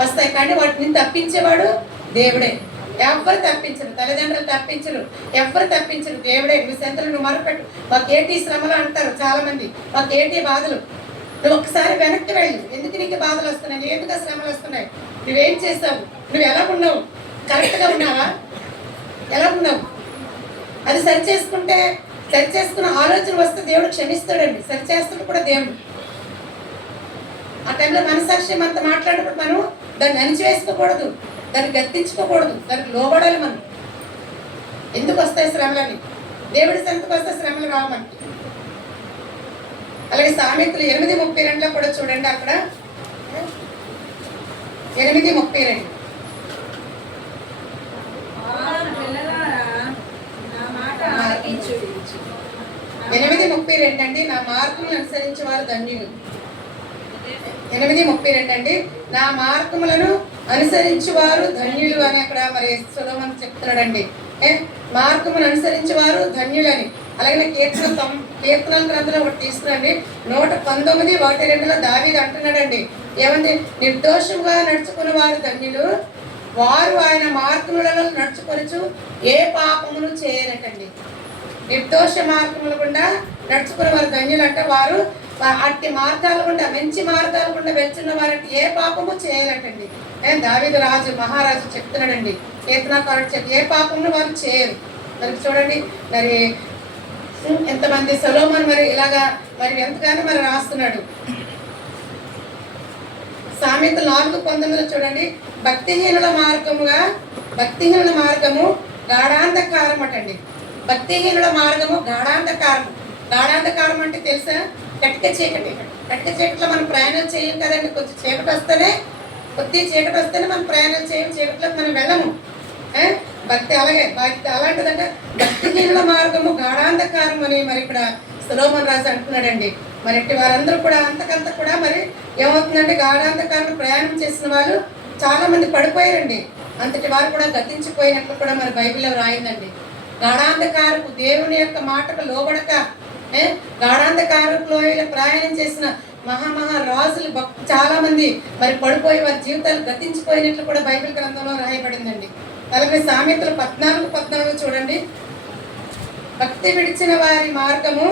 వస్తాయి. కానీ వాటిని తప్పించేవాడు దేవుడే. ఎవరు తప్పించరు, తల్లిదండ్రులు తప్పించరు, ఎవరు తప్పించరు, దేవుడే. నువ్వు సెంతలు నువ్వు మొరపెట్టు, మాకేటి శ్రమలు అంటారు చాలా మంది, మాకేటి బాధలు. నువ్వు ఒకసారి వెనక్కి వెళ్ళు, ఎందుకు నీకు బాధలు వస్తున్నాయి, ఎందుకు శ్రమలు వస్తున్నాయి, నువ్వేం చేస్తావు, నువ్వు ఎలా ఉన్నావు, కరెక్ట్గా ఉన్నావా, ఎలా ఉన్నావు, అది సరి చేసుకున్న ఆలోచన వస్తే దేవుడు క్షమిస్తాడండి. సరి చేస్తున్న కూడా దేవుడు. ఆ టైంలో మనసాక్షి మనతో మాట్లాడినప్పుడు మనం దాన్ని అణిచివేసుకోకూడదు, దాన్ని గద్దించుకోకూడదు, దానికి లోబడాలి. మనం ఎందుకు వస్తాయి శ్రమలని? దేవుడి సంతకు వస్తే శ్రమలు రావు మనకి. అలాగే సామెతలు 8:32 కూడా చూడండి, అక్కడ 8:32 8:32 అండి. నా మార్గములను అనుసరించి వారు ధన్యులు. 8:32 అండి. నా మార్గములను అనుసరించి వారు ధన్యులు అని అక్కడ మరి సొలొమోను చెప్తున్నాడండి. మార్గమును అనుసరించి వారు ధన్యులని. అలాగే కీర్తనల గ్రంథంలో ఒకటి తీసుకురండి, 119:1-2 దావీదు అంటున్నాడండి, ఏమంటే నిర్దోషంగా నడుచుకున్న వారు ధన్యులు, వారు ఆయన మార్గములలో నడుచుకొనుచు ఏ పాపమును చేయనటండి. నిర్దోష మార్గముల గుండా నడుచుకున్న వారు ధన్యులు అంటే వారు అట్టి మార్గాల గుండా, మంచి మార్గాల గుండా వెళ్తున్న వారంటే ఏ పాపము చేయాలటండి. దావీదు రాజు మహారాజు చెప్తున్నాడండి, కీర్తనకారుడు చెప్పి ఏ పాపమును వారు చేయరు. మరి చూడండి, మరి ఎంతమంది సొలొమోను మరి ఇలాగా మరి ఎంతగానో మరి రాస్తున్నాడు. సామెతలు 4:19 చూడండి, భక్తిహీనుల మార్గము గాఢాంధకారం అటండి. భక్తిహీనుల మార్గము గాఢాంధకారం అంటే తెలుసా? కటిక చీకటి. కటిక చీకటిలో మనం ప్రయాణాలు చేయం కదండి. కొద్ది చీకటి వస్తేనే మనం ప్రయాణాలు చేయం, చీకటిలోకి మనం వెళ్ళము. భక్తి అలాగే అలాంటిదంటే భక్తిహీనుల మార్గము గాఢాంధకారం అని మరి ఇక్కడ సొలొమోను రాజు అంటున్నాడండి. మరి ఇట్టి వారందరూ కూడా అంతకంత కూడా మరి ఏమవుతుందంటే గాఢాంధకారం ప్రయాణం చేసిన వాళ్ళు చాలా మంది పడిపోయారండి. అంతటి వారు కూడా గతించిపోయినట్లు కూడా మరి బైబిల్లో రాయిందండి. గాఢాంధకారపు దేవుని యొక్క మాటకు లోబడక గాఢాంధకారపులో ప్రయాణం చేసిన రాజులు చాలా మంది మరి పడిపోయి వారి జీవితాలు గతించిపోయినట్లు కూడా బైబిల్ గ్రంథంలో రాయబడిందండి. అలాగే సామెతలు 14:14 చూడండి, భక్తి విడిచిన వారి మార్గము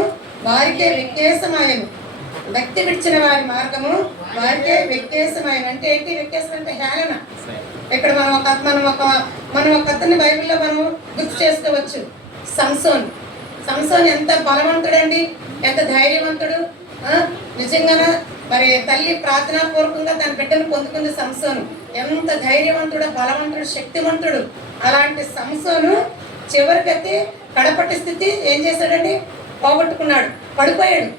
వారికే వ్యత్యాసమాయను. భక్తి విడిచిన వారి మార్గము వారికే వ్యత్యాసమాయను అంటే ఏంటి? వ్యత్యాసం అంటే హేళన. ఇక్కడ మనం ఒక అతన్ని బైబిల్లో మనం గుర్తు చేసుకోవచ్చు. సంసోన్ ఎంత బలవంతుడండి, ఎంత ధైర్యవంతుడు. నిజంగా మరి తల్లి ప్రార్థనాపూర్వకంగా తన బిడ్డను పొందుకుంది సంసోను. ఎంత ధైర్యవంతుడు, బలవంతుడు, శక్తివంతుడు. అలాంటి సంసోను చివరికైతే కడపట్టి స్థితి ఏం చేశాడండి? పోగొట్టుకున్నాడు, పడిపోయాడు.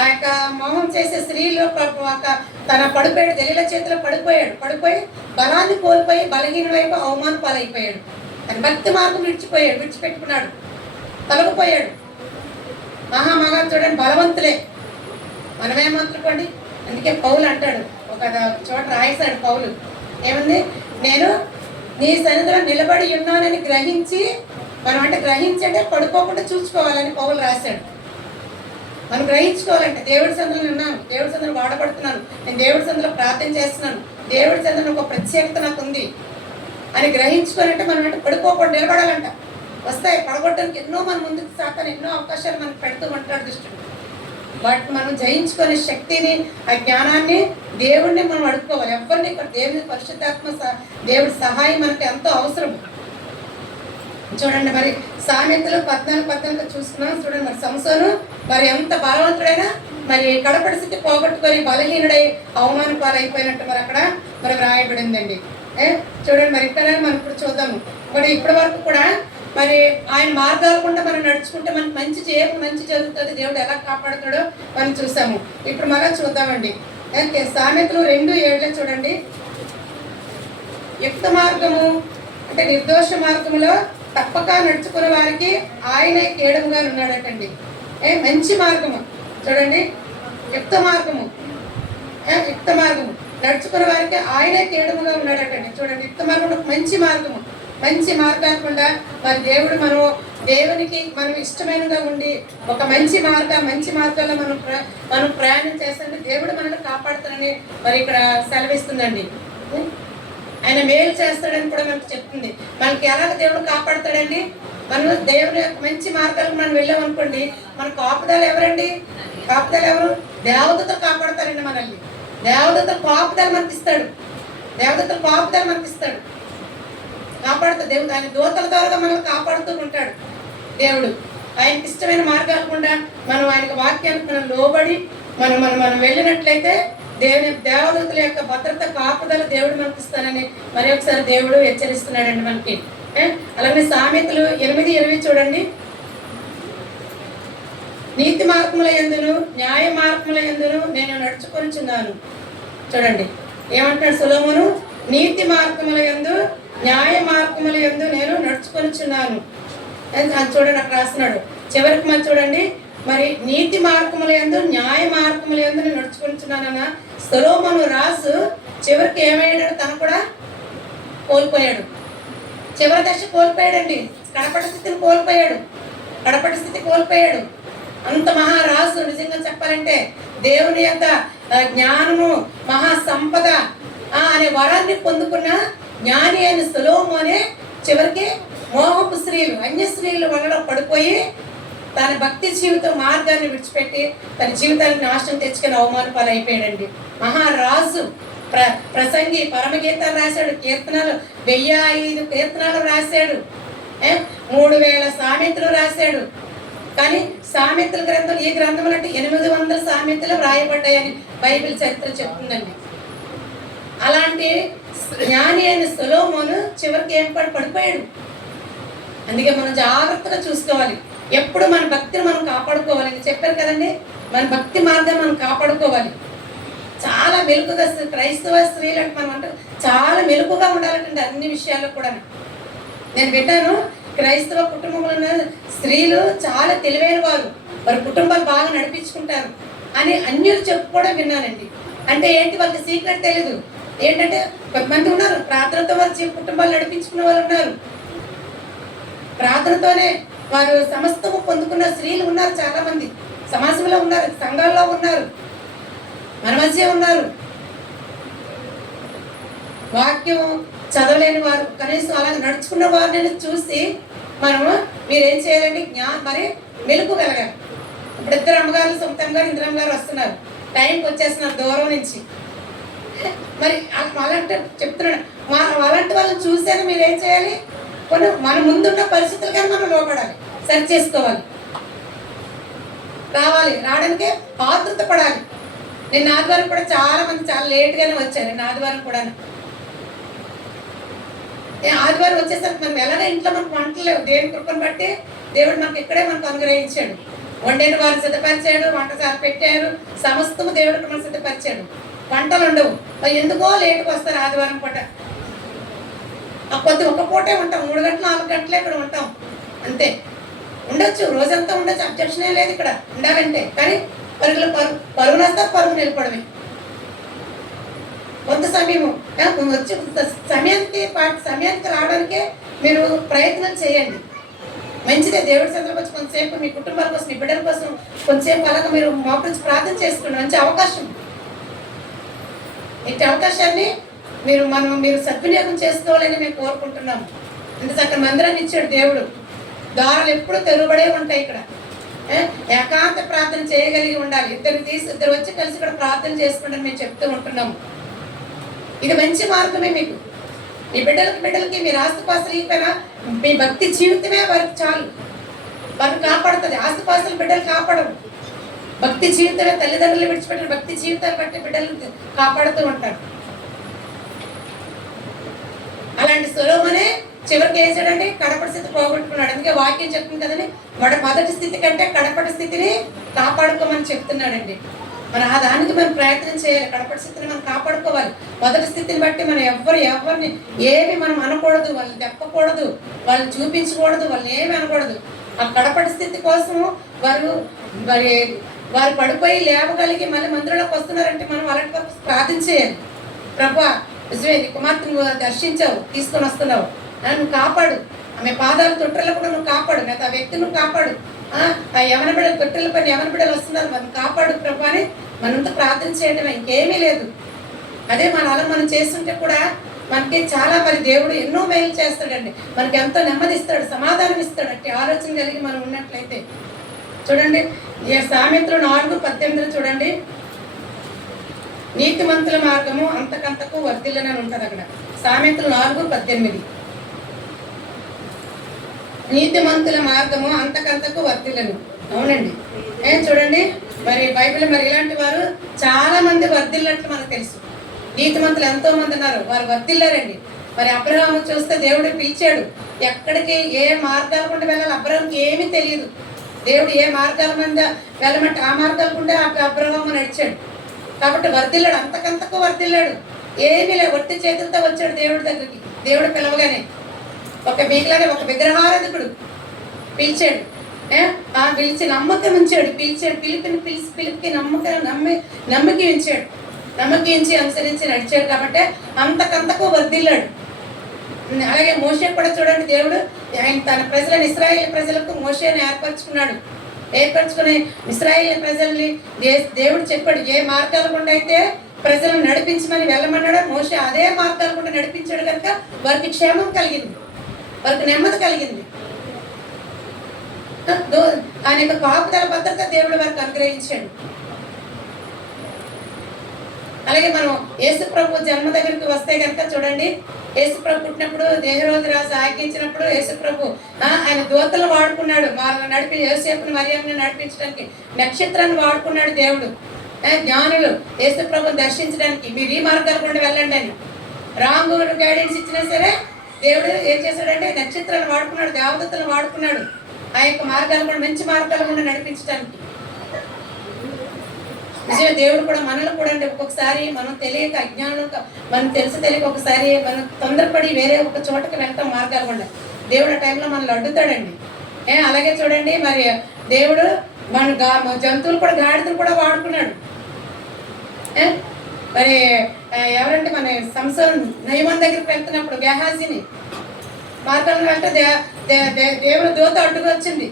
ఆ యొక్క మోహం చేసే స్త్రీలో తన పడిపోయాడు, దెలీలా చేతిలో పడిపోయి బలాన్ని కోల్పోయి బలహీన వైపు అవమాన పాలైపోయాడు. తన భక్తి మార్గం విడిచిపెట్టుకున్నాడు, తొలగిపోయాడు. చూడండి, బలవంతులే మనమేమనుకోండి. అందుకే పౌలు అంటాడు, ఒక చోట రాయిస్తాడు పౌలు, ఏముంది, నేను నీ సన్నిధిలో నిలబడి ఉన్నానని గ్రహించి, మనం అంటే గ్రహించంటే పడుకోకుండా చూసుకోవాలని పౌలు రాశాడు. మనం గ్రహించుకోవాలంటే దేవుడి సన్నిధిలో ఉన్నాను, దేవుడి సన్నిధిలో వాడబడుతున్నాను, నేను దేవుడి సన్నిధిలో ప్రార్థన చేస్తున్నాను, దేవుడి సన్నిధిలో ఒక ప్రత్యేకత నాకు ఉంది అని గ్రహించుకోవాలంటే మనం అంటే పడుకోకుండా నిలబడాలంట. వస్తాయి పడగొట్టడానికి ఎన్నో మన ముందుకు సాతాను ఎన్నో అవకాశాలు మనకు పెడుతూ ఉంటాడు దుష్టుడు. వాటిని మనం జయించుకునే శక్తిని, ఆ జ్ఞానాన్ని దేవుడిని మనం అడుక్కోవాలి. ఎవరిని దేవుని పరిశుద్ధాత్మ దేవుడి సహాయం మనకు ఎంతో అవసరం. చూడండి మరి సామెతలు 14:14 చూస్తున్నాం. చూడండి మరి సంసోను మరి ఎంత బలవంతుడైనా మరి కడపడి స్థితి పోగొట్టుకొని బలహీనుడై అవమాన పాలైపోయినట్టు మరి అక్కడ మరి వ్రాయబడిందండి. చూడండి మరి ఇక్కడ మనం ఇప్పుడు చూద్దాము. మరి ఇప్పటి వరకు కూడా మరి ఆయన మార్గాలు కూడా మనం నడుచుకుంటే మనకు మంచి జరుగుతుంది, దేవుడు ఎలా కాపాడుతాడో మనం చూసాము. ఇప్పుడు మళ్ళీ చూద్దామండి. సామెతలు 2:7 చూడండి. యుక్త మార్గము అంటే నిర్దోష మార్గములో తప్పక నడుచుకునే వారికి ఆయనే కేడముగా ఉన్నాడటండి. మంచి మార్గము చూడండి, యుక్త మార్గము నడుచుకునే వారికి ఆయనే కేడముగా ఉన్నాడటండి. చూడండి, యుక్త మార్గం మంచి మార్గాకుండా మరి దేవుడు దేవునికి మనం ఇష్టమైనగా ఉండి ఒక మంచి మార్గాల్లో మనం ప్రయాణం చేస్తుంటే దేవుడు మనల్ని కాపాడుతానని మరి ఇక్కడ సెలవిస్తుందండి. ఆయన మేలు చేస్తాడని కూడా మనకు చెప్తుంది. మనకి ఎలాగ దేవుడు కాపాడుతాడండి? మనం దేవుని యొక్క మంచి మార్గాలకు మనం వెళ్ళామనుకోండి, మన కాపుదలు ఎవరండి? ఎవరు? దేవదూతలు కాపాడుతారండి మనల్ని. దేవదూతల కాపుదలు మనకి ఇస్తాడు. కాపాడుతా దేవుడు. ఆయన దూతల ద్వారా మనల్ని కాపాడుతూ ఉంటాడు దేవుడు. ఆయనకి ఇష్టమైన మార్గాలు కూడా మనం ఆయనకు వాక్యానికి మనం లోబడి మనం వెళ్ళినట్లయితే దేవదూతల యొక్క భద్రత కాపుదల దేవుడు మనకి ఇస్తానని మరి ఒకసారి దేవుడు హెచ్చరిస్తున్నాడండి మనకి. అలాగే సామెతలు 8:20 చూడండి. నీతి మార్గముల యందును న్యాయ మార్గముల యందును నేను నడుచుకొనిచున్నాను. చూడండి ఏమంటాడు సొలొమోను, నీతి మార్గముల యందు న్యాయ మార్గముల యందు నేను నడుచుకొనిచున్నాను. చూడండి అక్కడ రాస్తున్నాడు. చివరికి మరి చూడండి, మరి నీతి మార్గముల యందు న్యాయ మార్గముల యందు నేను నడుచుకొనిచున్నానన్న సొలొమోను రాజు చివరికి ఏమయ్యాడు? తను కూడా కోల్పోయాడు. చివరి దశ కోల్పోయాడండి. కడపటి స్థితి కోల్పోయాడు. అంత మహారాజు నిజంగా చెప్పాలంటే దేవుని యొక్క జ్ఞానము మహాసంపద అనే వరాన్ని పొందుకున్న జ్ఞాని అయిన సొలొమోనే చివరికి మోహపు స్త్రీలు, అన్య స్త్రీల వలలో పడిపోయి తన భక్తి జీవితం మార్గాన్ని విడిచిపెట్టి తన జీవితాన్ని నాశనం తెచ్చుకొని అవమాన పాలు అయిపోయాడండి. మహారాజు ప్రసంగి పరమగీతాలు రాశాడు, కీర్తనలు 1005 కీర్తనలు రాశాడు, 3000 సామెతలు రాశాడు. కానీ సామెతల గ్రంథం, ఈ గ్రంథంలో అంటే 800 సామెతలు వ్రాయబడ్డాయని బైబిల్ చరిత్ర చెప్తుందండి. అలాంటి జ్ఞాని అయిన సొలొమోను చివరికి ఏం పడిపోయాడు. అందుకే మనం జాగ్రత్తగా చూసుకోవాలి. ఎప్పుడు మన భక్తిని మనం కాపాడుకోవాలి. చెప్పారు కదండి, మన భక్తి మార్గాన్ని మనం కాపాడుకోవాలి. చాలా మెలుకుగా క్రైస్తవ స్త్రీలు అంటే మనం అంటే చాలా మెలుకుగా ఉండాలంటే అన్ని విషయాల్లో కూడా. నేను విన్నాను, క్రైస్తవ కుటుంబంలో ఉన్న స్త్రీలు చాలా తెలివైన వారి కుటుంబాలు బాగా నడిపించుకుంటారు అని అన్యులు చెప్పుకోవడం విన్నానండి. అంటే ఏంటి, వాళ్ళకి సీక్రెట్ తెలీదు. ఏంటంటే కొంతమంది ఉన్నారు ప్రార్థనతో వారి కుటుంబాలు నడిపించుకున్న వాళ్ళు ఉన్నారు. ప్రార్థనతోనే వారు సమస్తము పొందుకున్న స్త్రీలు ఉన్నారు. చాలా మంది సమాజంలో ఉన్నారు, సంఘాల్లో ఉన్నారు, మన మధ్య ఉన్నారు. వాక్యం చదవలేని వారు కనీసం అలా నడుచుకున్న వారిని చూసి మనము మీరేం చేయాలండి, మరి మెలుపుగలగాలి. ఇప్పుడు 2 అమ్మగారు, సొంతం గారు, ఇంద్రమ్మ గారు వస్తున్నారు, టైంకి వచ్చేస్తున్నారు దూరం నుంచి. మరి అలాంటి చెప్తున్నాడు, అలాంటి వాళ్ళని చూసేది మీరేం చేయాలి, కొన్ని మన ముందున్న పరిస్థితులు కానీ మనం లోపడాలి, సరి చేసుకోవాలి, రావడానికి ఆతృత పడాలి. నేను ఆదివారం కూడా చాలా మంది చాలా లేట్గానే వచ్చారు. నేను ఆదివారం కూడా ఆదివారం వచ్చేసరికి మనం ఎలాగ ఇంట్లో మనకు వంటలు లేవు. దేవుని కృపను బట్టి దేవుడు మనకి ఇక్కడే మనకు అనుగ్రహించాడు. వండిన వారు సిద్ధపరిచాడు, వంటసారి పెట్టారు, సమస్తము దేవుడికి మనం సిద్ధపరిచాడు. వంటలు ఉండవు, మరి ఎందుకో లేటుకు వస్తారు ఆదివారం పూట. కొద్ది ఒక పూటే ఉంటాం, 3 గంటలు 4 గంటలే ఇక్కడ ఉంటాం అంతే. ఉండొచ్చు, రోజంతా ఉండొచ్చు, అబ్జెక్షనే లేదు ఇక్కడ ఉండాలంటే. కానీ పరుగునొస్తే పరుగు నిలపడమే. కొంత సమయము వచ్చి సమయానికి రావడానికే మీరు ప్రయత్నం చేయండి. మంచిదే, దేవుడి సందర్భం వచ్చి కొంతసేపు మీ కుటుంబాల కోసం, మీ బిడ్డల కోసం కొంతసేపు అలాగా మీరు మోకరించి ప్రార్థన చేసుకోండి. మంచి అవకాశం. ఇట్టి అవకాశాన్ని మీరు సద్వినియోగం చేసుకోవాలని మేము కోరుకుంటున్నాము. ఇంత చక్కని మందిరాన్ని ఇచ్చాడు దేవుడు. ద్వారాలు ఎప్పుడు తెరువబడే ఉంటాయి. ఇక్కడ ఏకాంత ప్రార్థన చేయగలిగి ఉండాలి. ఇద్దరు వచ్చి కలిసి ఇక్కడ ప్రార్థన చేసుకుంటారని మేము చెప్తూ ఉంటున్నాము. ఇది మంచి మార్గమే. మీకు మీ బిడ్డలకి మీరు ఆస్తిపాస్తులు ఇకపోయినా మీ భక్తి జీవితమే వారికి చాలు. వారిని కాపాడుతుంది. ఆస్తిపాస్తులు బిడ్డలు కాపాడరు. భక్తి జీవితమే, తల్లిదండ్రులు విడిచిపెట్టిన భక్తి జీవితాన్ని బట్టి బిడ్డలు కాపాడుతూ ఉంటారు. అలాంటి సొలొమోనే చివరికి ఏం చేయాలంటే కడపటి స్థితి పోగొట్టుకున్నాడు. అందుకే వాక్యం చెప్తుంది కదండి, మొదటి స్థితి కంటే కడపటి స్థితిని కాపాడుకోమని చెప్తున్నాడండి. మన ఆ దానికి మనం ప్రయత్నం చేయాలి. కడపటి స్థితిని మనం కాపాడుకోవాలి. మొదటి స్థితిని బట్టి మనం ఎవరిని ఏమి మనం అనకూడదు, వాళ్ళని తెప్పకూడదు, వాళ్ళని చూపించకూడదు, వాళ్ళని ఏమి అనకూడదు. ఆ కడపటి స్థితి కోసము వారు పడిపోయి లేవగలిగి మళ్ళీ మందిరంలోకి వస్తున్నారంటే మనం అలాంటి వరకు ప్రార్థన చేయాలి. ప్రభువా, నిజమే నీ కుమార్తెను దర్శించావు, తీసుకొని వస్తున్నావు, నువ్వు కాపాడు. ఆమె పాదాల తొట్టెలు కూడా నువ్వు కాపాడు. లేదా ఆ వ్యక్తి నువ్వు కాపాడు. ఆ యవన బిడ్డలు తొట్టెల పైన యవన బిడ్డలు వస్తున్నారు, మనం కాపాడు ప్రభు అని మనంతా ప్రార్థన చేయడమే, ఇంకేమీ లేదు. అదే మనం చేస్తుంటే కూడా మనకి చాలా దేవుడు ఎన్నో మేలు చేస్తాడండి. మనకి ఎంతో నెమ్మది ఇస్తాడు, సమాధానం ఇస్తాడు. అట్టి ఆలోచన కలిగి మనం ఉన్నట్లయితే చూడండి, సామెతలు 4:18 చూడండి. నీతిమంతుల మార్గము అంతకంతకు వర్ధిల్లని ఉంటుంది అక్కడ. సామెతలు 4:18. నీతిమంతుల మార్గము అంతకంతకు వర్ధిల్లను. అవునండి, చూడండి బైబిల్ ఇలాంటి వారు చాలా మంది వర్ధిల్లినట్లు మనకు తెలుసు. నీతిమంతులు ఎంతో మంది ఉన్నారు, వారు వర్ధిల్లారండి. అబ్రహాము చూస్తే దేవుడు పిలిచాడు. ఎక్కడికి ఏ మార్గాల గుండా వెళ్ళాలి అబ్రహాంకి ఏమీ తెలియదు. దేవుడు ఏ మార్గాల మీద వెళ్ళమంటే ఆ మార్గాల గుండా అబ్రహాము నడిచాడు. కాబట్టి వర్ధిల్లాడు, అంతకంతకు వర్ధిల్లాడు. ఏమీ లేదు, ఒట్టి చేతులతో వచ్చాడు దేవుడి దగ్గరికి. దేవుడు పిలవగానే ఒక విగ్రహారాధకుడు పిలిచాడు. పిలిచి నమ్మకం ఉంచాడు. పిలిపికి నమ్మకి ఉంచాడు. నమ్మకి ఉంచి అనుసరించి నడిచాడు. కాబట్టి అంతకంతకు వర్ధిల్లాడు. అలాగే మోషే కూడా చూడండి, దేవుడు ఆయన తన ప్రజలను, ఇశ్రాయేల్ ప్రజలకు మోషేని ఏర్పరచుకుని ఇశ్రాయేల్ ప్రజల్ని దేవుడు చెప్పాడు ఏ మార్గాల గుండా అయితే ప్రజలను నడిపించమని వెళ్ళమన్నాడు. మోషే అదే మార్గాల గుండా నడిపించాడు కనుక వారికి క్షేమం కలిగింది, వారికి నెమ్మది కలిగింది. ఆయన యొక్క కాపుదల భద్రత దేవుడు వారికి అనుగ్రహించాడు. అలాగే మనం యేసు ప్రభు జన్మ దగ్గరికి వస్తే కనుక చూడండి, యేసు ప్రభు పుట్టినప్పుడు దేహరోజు రాజు ఆజ్ఞించినప్పుడు యేసు ప్రభు ఆయన దూతలు వాడుకున్నాడు. యోసేపుని మరియమ్మని నడిపించడానికి నక్షత్రాన్ని వాడుకున్నాడు దేవుడు. జ్ఞానులు యేసు ప్రభుని దర్శించడానికి మీరు ఈ మార్గాల గుండా వెళ్ళండి అని రాంగ్ గైడెన్స్ ఇచ్చినా సరే దేవుడు ఏం చేశాడంటే నక్షత్రాన్ని వాడుకున్నాడు, దేవదత్తలను వాడుకున్నాడు. ఆ యొక్క మార్గాలు కూడా మంచి మార్గాల గుండా నడిపించడానికి. నిజమే, దేవుడు కూడా మనల్ని కూడా అంటే ఒక్కొక్కసారి మనం తెలియక అజ్ఞానం, మనం తెలియక ఒకసారి మనం తొందరపడి వేరే ఒక చోటకి వెళ్తాం మార్గాలు కూడా. దేవుడు ఆ టైంలో మనల్ని అడ్డుతాడండి. అలాగే చూడండి దేవుడు మన జంతువులు కూడా గాడిదలు కూడా వాడుకున్నాడు. ఎవరంటే మన సంసోన్ నయమాన్ దగ్గరికి వెళ్తున్నప్పుడు గెహాజీని మార్గంలో వెళ్తే దేవుడు దూత అడ్డుకు వచ్చింది.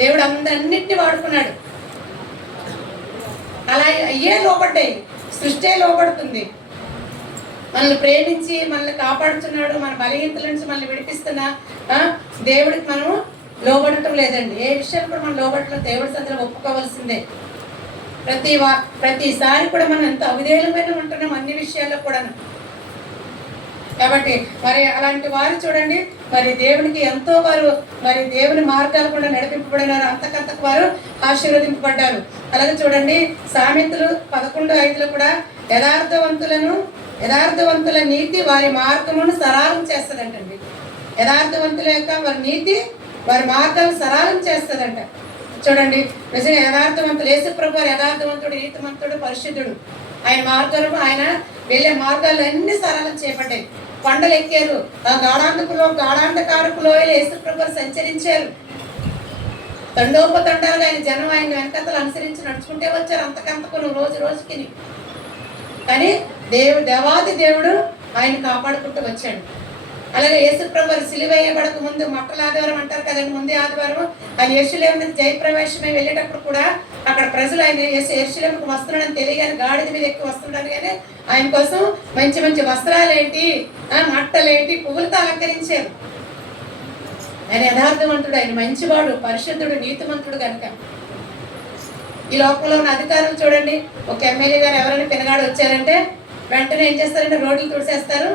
దేవుడు అన్నిటిని వాడుకున్నాడు. అలా అయ్యే లోపడ్డాయి, సృష్టి లోపడుతుంది. మనల్ని ప్రేమించి మనల్ని కాపాడుతున్నాడు, మన బలహీనతల నుంచి మనల్ని విడిపిస్తున్నా దేవుడికి మనము లోబడటం లేదండి. ఏ విషయాలు కూడా మనం లోబడటం దేవుడి సందర్భంలో ఒప్పుకోవాల్సిందే. ప్రతిసారి కూడా మనం ఎంత అవిధేయులమైన ఉంటున్నాం అన్ని విషయాల్లో కూడా. కాబట్టి అలాంటి వారు చూడండి దేవునికి ఎంతో వారు దేవుని మార్గాలు కూడా నడిపింపబడినారు, అంతకంతకు వారు ఆశీర్వదింపబడ్డారు. అలాగే చూడండి సామెతలు 11:5 కూడా యథార్థవంతుల నీతి వారి మార్గమును సరళం చేస్తుందంటండి. యథార్థవంతుల యొక్క వారి నీతి వారి మార్గాలను సరళం చేస్తుందంట. చూడండి, నిజంగా యథార్థవంతులు యేసు ప్రభు వారు యథార్థవంతుడు, నీతిమంతుడు, పరిశుద్ధుడు. ఆయన వెళ్ళే మార్గాలు అన్ని సరళం చేయబడ్డాయి. కొండలు ఎక్కారు, గాఢాంధకారపు లోయలు యేసు ప్రభు సంచరించారు. తండోపతండాలుగా ఆయన జనం ఆయన వెనకతలు అనుసరించి నడుచుకుంటే వచ్చారు, అంతకంతకు రోజు రోజుకి. కానీ దేవాది దేవుడు ఆయన కాపాడుకుంటూ వచ్చాడు. అలాగే యేసుప్రభు వారు సిలువ వేయబడక ముందు మొట్టల ఆదివారం అంటారు కదండి, ముందే ఆదివారం ఆయన యెరూషలేము నుంచి జయప్రవేశమై వెళ్ళేటప్పుడు కూడా అక్కడ ప్రజలు ఆయన యెరూషలేముకు వస్తున్నాడని తెలియగానే గాడిద మీద ఎక్కి వస్తున్నాడు. కానీ ఆయన కోసం మంచి మంచి వస్త్రాలేంటి, మట్టలేంటి, పువ్వులతో అలంకరించారు. ఆయన యథార్థవంతుడు, ఆయన మంచివాడు, పరిశుద్ధుడు, నీతిమంతుడు కనుక. ఈ లోకంలో ఉన్న అధికారులు చూడండి, ఒక ఎమ్మెల్యే గారు ఎవరైనా పినగాడు వచ్చారంటే వెంటనే ఏం చేస్తారంటే రోడ్లు తుడిసేస్తారు,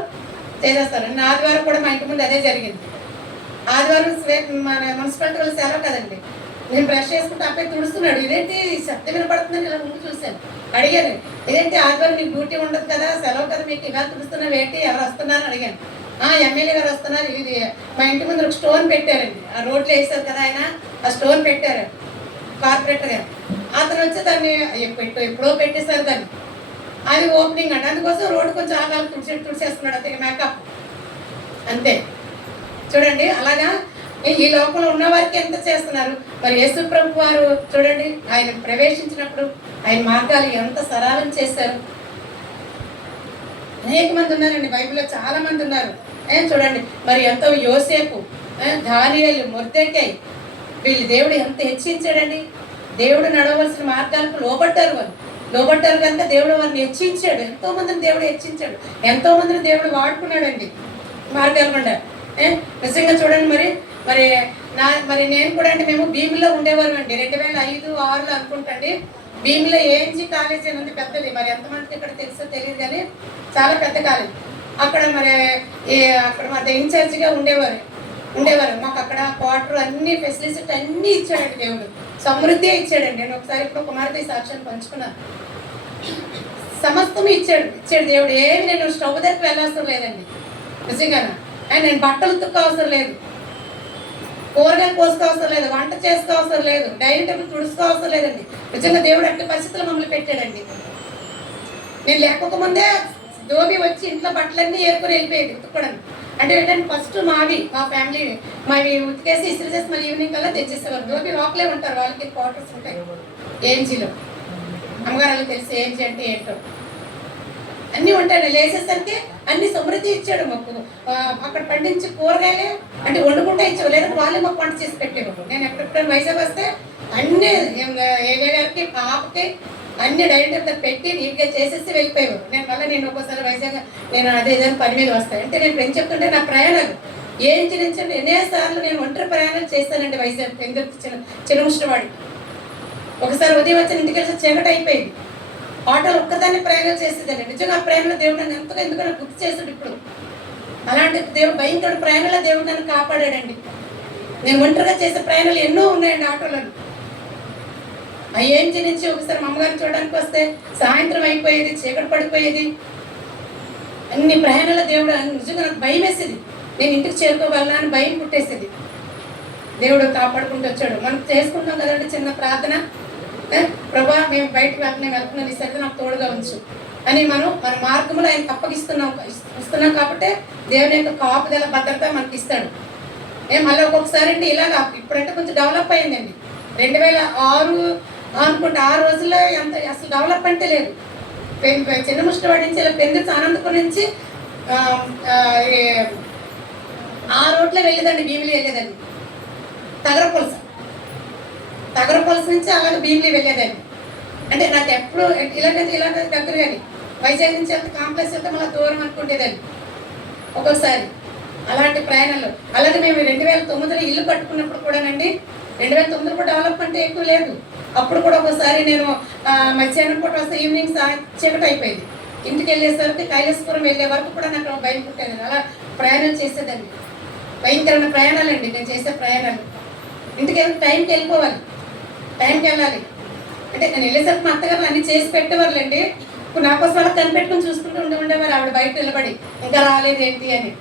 చేసేస్తారు. నిన్న ఆదివారం కూడా మా ఇంటి ముందు అదే జరిగింది. ఆదివారం మన మున్సిపాలిటీ వాళ్ళు సెలవు కదండి, నేను బ్రష్ చేసుకుంటే అబ్బాయి తుడుస్తున్నాడు. ఇదేంటి శబ్దం వినపడుతుందని ఇలా ముందు చూశాను, అడిగాను ఇదేంటి ఆదివారం మీకు డ్యూటీ ఉండదు కదా, సెలవు కదా మీకు, ఇవాళ తుడుస్తున్నావు ఏంటి, ఎవరు వస్తున్నారని అడిగాను. ఎమ్మెల్యే గారు వస్తున్నారు, ఇది మా ఇంటి ముందు ఒక స్టోన్ పెట్టారండి, ఆ రోడ్లు వేసారు కదా ఆయన, ఆ స్టోన్ పెట్టారు కార్పొరేటర్ గారు. అతను వచ్చి దాన్ని ఎప్పుడో పెట్టేశారు దాన్ని, అది ఓపెనింగ్ అండి, అందుకోసం రోడ్డు కొంచెం ఆగాలి తుడిచేస్తున్నాడు అంతే, మేకప్ అంతే. చూడండి అలాగా ఈ లోకంలో ఉన్న వారికి ఎంత చేస్తున్నారు. మరి యేసు ప్రభు వారు చూడండి ఆయన ప్రవేశించినప్పుడు ఆయన మార్గాలు ఎంత సరళం చేశారు. అనేక మంది ఉన్నారండి బైబిల్లో, చాలా మంది ఉన్నారు. చూడండి మరి ఎంతో యోసేపు, దానియేలు, మొర్దెకై, వీళ్ళు దేవుడు ఎంత హెచ్చించాడండి. దేవుడు నడవలసిన మార్గాలకు లోబడ్డారు కనుక దేవుడు వారిని హెచ్చించాడు. ఎంతో మందిని దేవుడు హెచ్చించాడు, ఎంతో మందిని దేవుడు వాడుకున్నాడండి మార్గాలు గుండా. నిజంగా చూడండి మరి నేను కూడా అండి, మేము భీమిలో ఉండేవారు అండి, 2005-06 అనుకుంటండి. భీమిలో ఏఎన్జీ కాలేజ్ అని ఉంది, పెద్దది. మరి ఎంతమందికి ఇక్కడ తెలుసో తెలియదు కానీ చాలా పెద్ద కాలేజ్. అక్కడ మరి ఇన్ఛార్జిగా ఉండేవారు. మాకు అక్కడ క్వార్టర్ అన్ని ఫెసిలిటీస్ అన్నీ ఇచ్చాడండి దేవుడు, సమృద్ధి ఇచ్చాడండి. నేను ఒకసారి ఇప్పుడు కుమార్తె సాక్ష్యాన్ని పంచుకున్నాను. సమస్తం ఇచ్చాడు దేవుడు. ఏమి నేను స్టవ్ దగ్గరికి వెళ్ళవసరం లేదండి నిజంగా. నేను బట్టలు ఉతుక్క అవసరం లేదు, కూరగాయలు కోసుకో అవసరం లేదు, వంట చేసుకో అవసరం లేదు, డైనింగ్ టేబుల్ తుడుచుకో అవసరం లేదండి. నిజంగా దేవుడు అట్టి పరిస్థితులు మమ్మల్ని పెట్టాడండి. నేను లేకపోకముందే దోబి వచ్చి ఇంట్లో బట్టలన్నీ ఏరుకొని వెళ్ళిపోయేది ఉతుక్కోవడానికి. అంటే ఏంటంటే ఫస్ట్ మా ఫ్యామిలీ మావి ఉతికేసి ఇస్త్రీ చేసి మళ్ళీ ఈవినింగ్ కల్లా తెచ్చేసేవారు. దోబి లోపలే ఉంటారు, వాళ్ళకి క్వార్టర్స్ ఉంటాయి ఏఎన్జీలో. అమ్మగారు తెలిసి ఏఎన్జీ అంటే ఏంటో అన్నీ ఉంటాయండి. లేచేసరికి అన్ని సమృద్ధి ఇచ్చాడు మాకు. అక్కడ పండించి కూరగాయలే అంటే వండుకుంటే ఇచ్చాడు, లేదంటే వాళ్ళే మాకు వంట చేసి పెట్టేవారు. నేను ఎక్కడెక్కడ వైజాగ్ వస్తే అన్నీ ఏగారికి పాపకి అన్ని డైరెక్ట్ పెట్టి నీట్గా చేసేసి వెళ్ళిపోయేవారు. నేను ఒక్కోసారి వైజాగ్ నేను ఏదైనా పని మీద వస్తాను అంటే నేను ఫ్రెండ్స్ చెప్తుంటే నా ప్రయాణాలు ఏంటి నుంచి ఎన్నిసార్లు నేను ఒంటరి ప్రయాణాలు చేస్తానండి వైజాగ్ చిన్నముష్టవాడి. ఒకసారి ఉదయం వచ్చిన ఇంటికి వెళ్ళి చీకటి అయిపోయింది, ఆటోలు ఒక్కదాన్ని ప్రయాణాలు చేసేదండి. నిజంగా ఆ ప్రయాణంలో దేవుడు నన్ను ఎంతగా ఎందుకన్నా గుర్తు చేశాడు ఇప్పుడు. అలాంటి దేవుడు భయంకర ప్రయాణంలో దేవుడు నన్ను కాపాడాడండి. నేను ఒంటరిగా చేసే ప్రయాణాలు ఎన్నో ఉన్నాయండి ఆటోలను. ఐఎన్జీ నుంచి ఒకసారి మా అమ్మగారిని చూడడానికి వస్తే సాయంత్రం అయిపోయేది, చీకటి పడిపోయేది. అన్ని ప్రయాణాల దేవుడు నిజంగా నాకు భయం వేసేది, నేను ఇంటికి చేరుకోగలనా అని భయం పుట్టేసేది. దేవుడు కాపాడుకుంటూ వచ్చాడు. మనం చేసుకుంటాం కదండి చిన్న ప్రార్థన, ప్రభా మేము బయటకు వెళ్తున్నాం ఈ సరిగ్గా నాకు తోడుగా ఉంచు అని మన మార్గంలో ఆయనకు ఇస్తున్నాం కాబట్టి దేవుని యొక్క కాపుదల భద్రత మనకి ఇస్తాడు. మళ్ళీ ఒక్కొక్కసారి అండి ఇలాగా ఇప్పుడంటే కొంచెం డెవలప్ అయిందండి. 2006 అనుకుంటే 6 రోజుల్లో ఎంత అసలు డెవలప్ అంటే లేదు. చిన్న ముష్టవాడి నుంచి ఇలా పెందుకు అనంతపురం నుంచి ఆ రోడ్లో వెళ్ళేదండి, భీమిలి వెళ్ళేదండి. తగరపొలస నుంచి అలాగే భీమిలి వెళ్ళేదండి. అంటే నాకు ఎప్పుడు ఇలాంటి దగ్గర కానీ వైజాగ్ నుంచి వెళ్తే కాంప్లెక్స్ వెళ్తే మళ్ళీ దూరం అనుకుంటేదండి ఒక్కొక్కసారి అలాంటి ప్రయాణాలు. అలాగే మేము 2009లో ఇల్లు కట్టుకున్నప్పుడు కూడానండి, 2009 కూడా డెవలప్మెంట్ ఎక్కువ లేదు. అప్పుడు కూడా ఒకసారి నేను మధ్యాహ్నం పూట వస్తే ఈవినింగ్ చీకటి అయిపోయింది. ఇంటికి వెళ్ళేసరికి కైలాసపురం వెళ్ళే వరకు కూడా నాకు భయం పుట్టేది. అలా ప్రయాణాలు చేసేదండి, భయంకరమైన ప్రయాణాలండి నేను చేసే ప్రయాణాలు. ఇంటికి వెళ్ళి టైంకి వెళ్ళిపోవాలి, టైంకి వెళ్ళాలి. అంటే నేను వెళ్ళేసరికి మా అత్తగారు అన్ని చేసి పెట్టేవాళ్ళండి. ఇప్పుడు నా కోసం వాళ్ళకి కనిపెట్టుకుని చూసుకుంటూ ఉండేవారు ఆవిడ బయట నిలబడి, ఇంకా రాలేదు ఏంటి అని.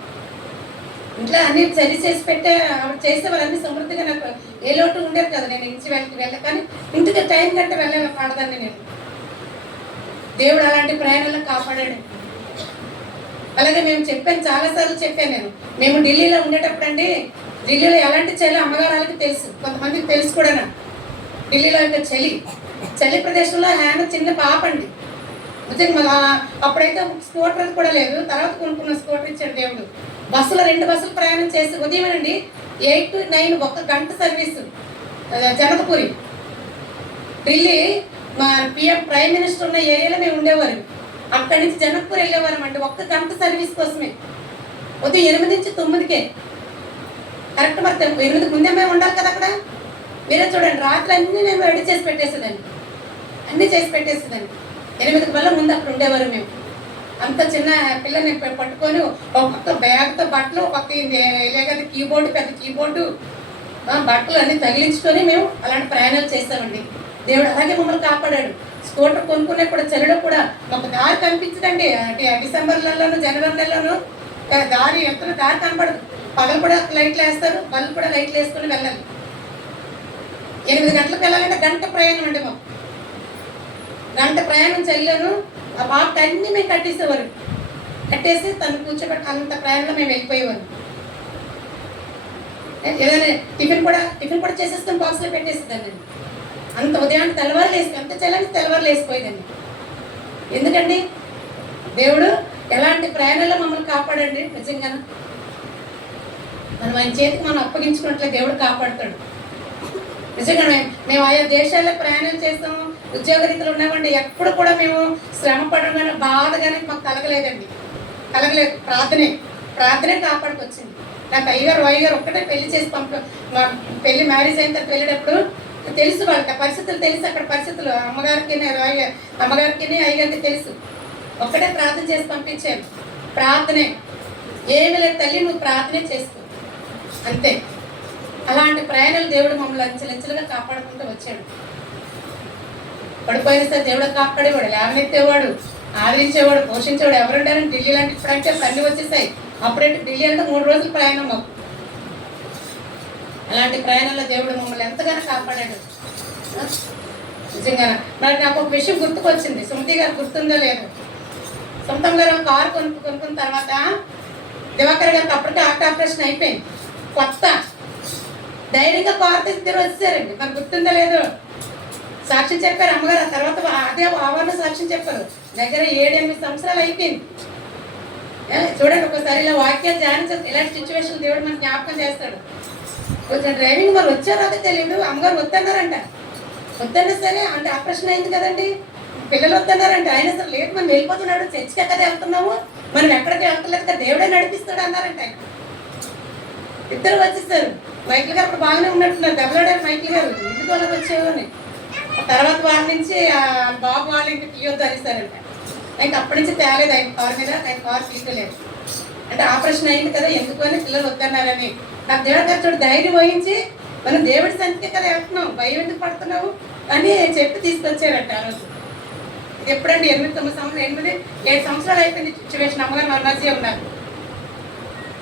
ఇంట్లో అన్ని సరి చేసి పెట్టే ఆవిడ చేసేవాళ్ళు అన్ని సమృద్ధిగా. నాకు ఏ లోటు ఉండేది కదా, నేను ఇంటి వెళ్ళి కానీ ఇంటికి టైం కంటే వెళ్ళాలి పాడదాన్ని నేను. దేవుడు అలాంటి ప్రయాణాలను కాపాడాడు. అలాగే మేము చెప్పాను, చాలాసార్లు చెప్పాను నేను. మేము ఢిల్లీలో ఉండేటప్పుడు అండి ఢిల్లీలో ఎలాంటి చలి అమ్మగారాలకి తెలుసు, కొంతమందికి తెలుసు కూడా. ఢిల్లీలో యొక్క చలి ప్రదేశంలో హ్యాండ్ చిన్న పాప అండి. నిజంగా అప్పుడైతే స్కూటర్ కూడా లేదు, తర్వాత కొనుక్కున్న స్కూటర్ ఇచ్చాడు దేవుడు. బస్సులో 2 బస్సులు ప్రయాణం చేసి ఉదయం అండి 8 to 9 1 గంట సర్వీసు జనకపురి. ఢిల్లీ మా ప్రైమ్ మినిస్టర్ ఉన్న ఏరియాలో మేము ఉండేవారు. అక్కడి నుంచి జనకపూర్ వెళ్ళేవారం అంటే 1 గంట సర్వీస్ కోసమే. ఉదయం 8 నుంచి 9కే కరెక్ట్. మరి 8 ముందే మేము ఉండాలి కదా అక్కడ. మీరే చూడండి, రాత్రి అన్నీ నేను రెడీ చేసి పెట్టేసేదాన్ని, అన్నీ చేసి పెట్టేసేదాన్ని. 8 వల్ల ముందు అక్కడ ఉండేవారు మేము. అంత చిన్న పిల్లని పట్టుకొని ఒక పక్క బ్యాగ్తో బట్టలు, ఒక పక్క ఇలాగది కీబోర్డు, పెద్ద కీబోర్డు, బట్టలు అన్నీ తగిలించుకొని మేము అలాంటి ప్రయాణాలు చేస్తామండి. దేవుడు అలాగే మమ్మల్ని కాపాడాడు. స్కూటర్ కొనుక్కునే కూడా చలిలో కూడా మాకు దారి కనిపించదండి. అంటే డిసెంబర్లలోనూ జనవరి నెలలోనూ దారి ఎత్తున దారి కనపడదు. పగలు కూడా లైట్లు వేస్తారు, బళ్ళు కూడా లైట్లు వేసుకొని వెళ్ళాలి. 8 గంటలకు వెళ్ళాలంటే గంట ప్రయాణం అండి మాకు. గంట ప్రయాణం చల్లాను. ఆ బాబుకి అన్నీ మేము కట్టేసేవారు. కట్టేసి తను కూర్చోబెట్టి అంత ప్రయాణంలో మేము వెళ్ళిపోయేవారు. ఏదైనా టిఫిన్ కూడా చేసేసుకొని బాక్స్లో పెట్టేసేదాన్ని. అంత ఉదయాన్ని తెల్లవారులు వేసి, అంత చల్లని తెల్లవారులు వేసిపోయేదండి. ఎందుకండి దేవుడు ఎలాంటి ప్రయాణాల్లో మమ్మల్ని కాపాడండి. నిజంగా మనం ఆయన చేతికి మనం అప్పగించుకున్నట్లే దేవుడు కాపాడుతాడు. నిజంగా మేము ఆయా దేశాల్లో ప్రయాణం చేస్తాము, ఉద్యోగరీతులు ఉన్నామండి. ఎప్పుడు కూడా మేము శ్రమ పడగానే బాధగానే మాకు కలగలేదు. ప్రార్థనే కాపాడుకొచ్చింది. నాకు అయ్యగారు ఒక్కటే పెళ్లి చేసి మా పెళ్లి మ్యారేజ్ అయిన తర్వాత వెళ్ళేటప్పుడు తెలుసు, వాళ్ళకి పరిస్థితులు తెలుసు. అక్కడ పరిస్థితులు అమ్మగారికి అయ్యగారికి తెలుసు. ఒక్కటే ప్రార్థన చేసి పంపించాను. ప్రార్థనే, ఏమి లేదు తల్లి, నువ్వు ప్రార్థనే చేసుకో, అంతే. అలాంటి ప్రయాణాలు దేవుడు మమ్మల్ని అంచెలంచెలుగా కాపాడుకుంటూ వచ్చాడు. పడిపోయిన సార్ దేవుడు కాపాడేవాడు, లేవనెత్తేవాడు, ఆదరించేవాడు, పోషించేవాడు. ఎవరుంటారని ఢిల్లీ లాంటి ఇప్పుడంటే అన్నీ వచ్చేసాయి. అప్పుడైతే ఢిల్లీ అంటే 3 రోజుల ప్రయాణం మాకు. అలాంటి ప్రయాణంలో దేవుడు మమ్మల్ని ఎంతగానో కాపాడాడు. నిజంగా మరి నాకు ఒక విషయం గుర్తుకొచ్చింది. సుమతి గారు గుర్తుందో లేదు, సొంతం గారు కారు కొనుక్కున్న తర్వాత దివాకర్ గారికి అప్పటికే హార్ట్ ఆపరేషన్ అయిపోయింది. కొత్త ధైర్యంగా కారు తీసి తిరిగి వచ్చేసారండి. మరి గుర్తుందో లేదు, సాక్ష్యం చెప్పారు అమ్మగారు. ఆ తర్వాత అదే ఆవరణ సాక్ష్యం చెప్పారు. దగ్గర 7-8 సంవత్సరాలు అయిపోయింది. చూడండి, ఒకసారి ఇలా వాక్యాలు ధ్యానించారు. ఇలాంటి సిచ్యువేషన్ దేవుడు మనకు జ్ఞాపకం చేస్తాడు. కొంచెం డ్రైవింగ్ మరి వచ్చారో అదే తెలియదు. అమ్మగారు వద్దన్నారంట. వద్దన్నా సరే అంటే ఆపరేషన్ అయింది కదండి, పిల్లలు వద్దన్నారంట. అయినా సరే లేదు, మనం వెళ్ళిపోతున్నాడు, చర్చికి ఎక్కడ వెళ్తున్నాము, మనం ఎక్కడికి వెళ్తలేదు కదా, దేవుడే నడిపిస్తాడు అన్నారంట. ఇద్దరు వచ్చేసారు. మైకిల్ గారు అప్పుడు బాగానే ఉన్నట్టున్నారు, దెబ్బలాడారు మైకిల్ గారు, ఇంటికి వాళ్ళకి వచ్చేవాడిని. తర్వాత వాళ్ళ నుంచి బాబు వాళ్ళ ఇంటికి తీయొద్దు అనేసారంట. ఇంకా అప్పటి నుంచి తేలేదు ఆయన కారు మీద, ఆయన కారు తీసుకోలేదు. అంటే ఆపరేషన్ అయింది కదా, ఎందుకు అని పిల్లలు వద్దన్నారని. నాకు దేవుడి గారు చూడు ధైర్యం వహించి, మనం దేవుడి సంఖ్య కదా వెళ్తున్నావు, భయం ఎందుకు పడుతున్నావు అని చెప్పి తీసుకొచ్చారంట ఆ రోజు. ఇది ఎప్పుడండి 8 సంవత్సరాలు అయిపోయింది సిచ్యువేషన్. అమ్మగారు మరణాజీ ఉన్నారు.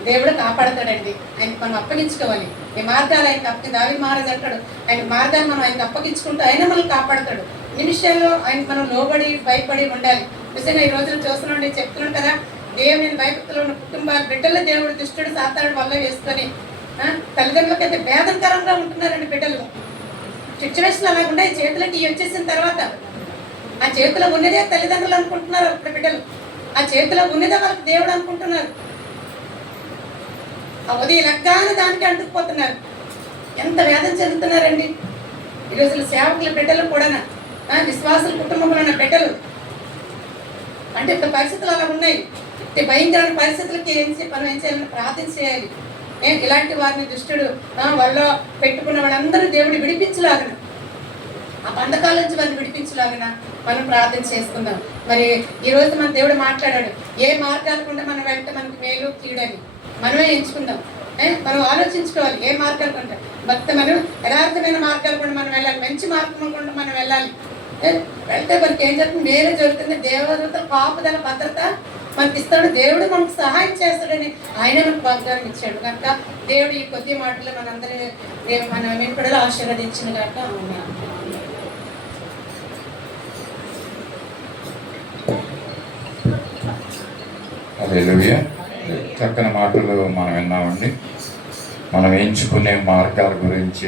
దేవుడు కాపాడతాడండి. ఆయనకు మనం అప్పగించుకోవాలి. ఈ మార్గాలు ఆయనకు దావీదు మహారాజు అంటాడు, ఆయన మార్గాలు మనం ఆయనకు అప్పగించుకుంటూ ఆయన మనల్ని కాపాడతాడు. నిమిషాల్లో ఆయనకు మనం లోబడి భయపడి ఉండాలి. నిజంగా ఈ రోజున చూస్తున్నాండి, చెప్తున్నాను కదా, దేవుని భయభక్తులు ఉన్న కుటుంబాలు బిడ్డలు దేవుడు దుష్టుడు సాతానుడు వల్ల వేసుకొని తల్లిదండ్రులకైతే వేదనకరంగా ఉంటున్నారండి బిడ్డలు. సిచ్యువేషన్ అలాగ ఉన్నాయి. చేతులకి వచ్చేసిన తర్వాత ఆ చేతిలో ఉన్నదే తల్లిదండ్రులు అనుకుంటున్నారు అప్పుడు బిడ్డలు. ఆ చేతిలో ఉన్నదే వాళ్ళకి దేవుడు అనుకుంటున్నారు. ఉదయం లెగ్గానే దానికి అంటుకుపోతున్నారు. ఎంత వేదన చెందుతున్నారండి ఈ రోజుల సేవకుల బిడ్డలు కూడా, విశ్వాసుల కుటుంబంలో ఉన్న బిడ్డలు. అంటే ఇప్పుడు పరిస్థితులు అలా ఉన్నాయి. భయంకరమైన పరిస్థితులకి మనం ఏం చేయాలని ప్రార్థన చేయాలి. ఇలాంటి వారిని దుష్టుడు వాళ్ళ పెట్టుకున్న వాళ్ళందరూ దేవుడు విడిపించలాగన, ఆ బంధకాల నుంచి వారిని విడిపించలాగన మనం ప్రార్థన చేసుకుందాం. మరి ఈ రోజు మన దేవుడు మాట్లాడాడు, ఏ మార్గాలు కూడా మనం వెంట మనకి మేలు కీడని మనమే ఎంచుకుందాం. మనం ఆలోచించుకోవాలి ఏ మార్గాలు కొంటే మనం యథార్థమైన మార్గాలు కూడా మనం వెళ్ళాలి, మంచి మార్గం కూడా మనం వెళ్ళాలి. వెళ్తే మనకి ఏం జరుగుతుంది, మేలు జరుగుతుంది. దేవదూతల కాపుదల భద్రత మనకి ఇస్తాడు. దేవుడు మనకు సహాయం చేస్తాడని ఆయన మనకు వాగ్దానం ఇచ్చాడు. కనుక దేవుడు ఈ కొద్ది మాటలు మనందరి మన వెనుకడలో ఆశీర్వదించిన కనుక హల్లెలూయా. చక్కని మాటలు మనం విన్నామండి. మనం ఎంచుకునే మార్గాల గురించి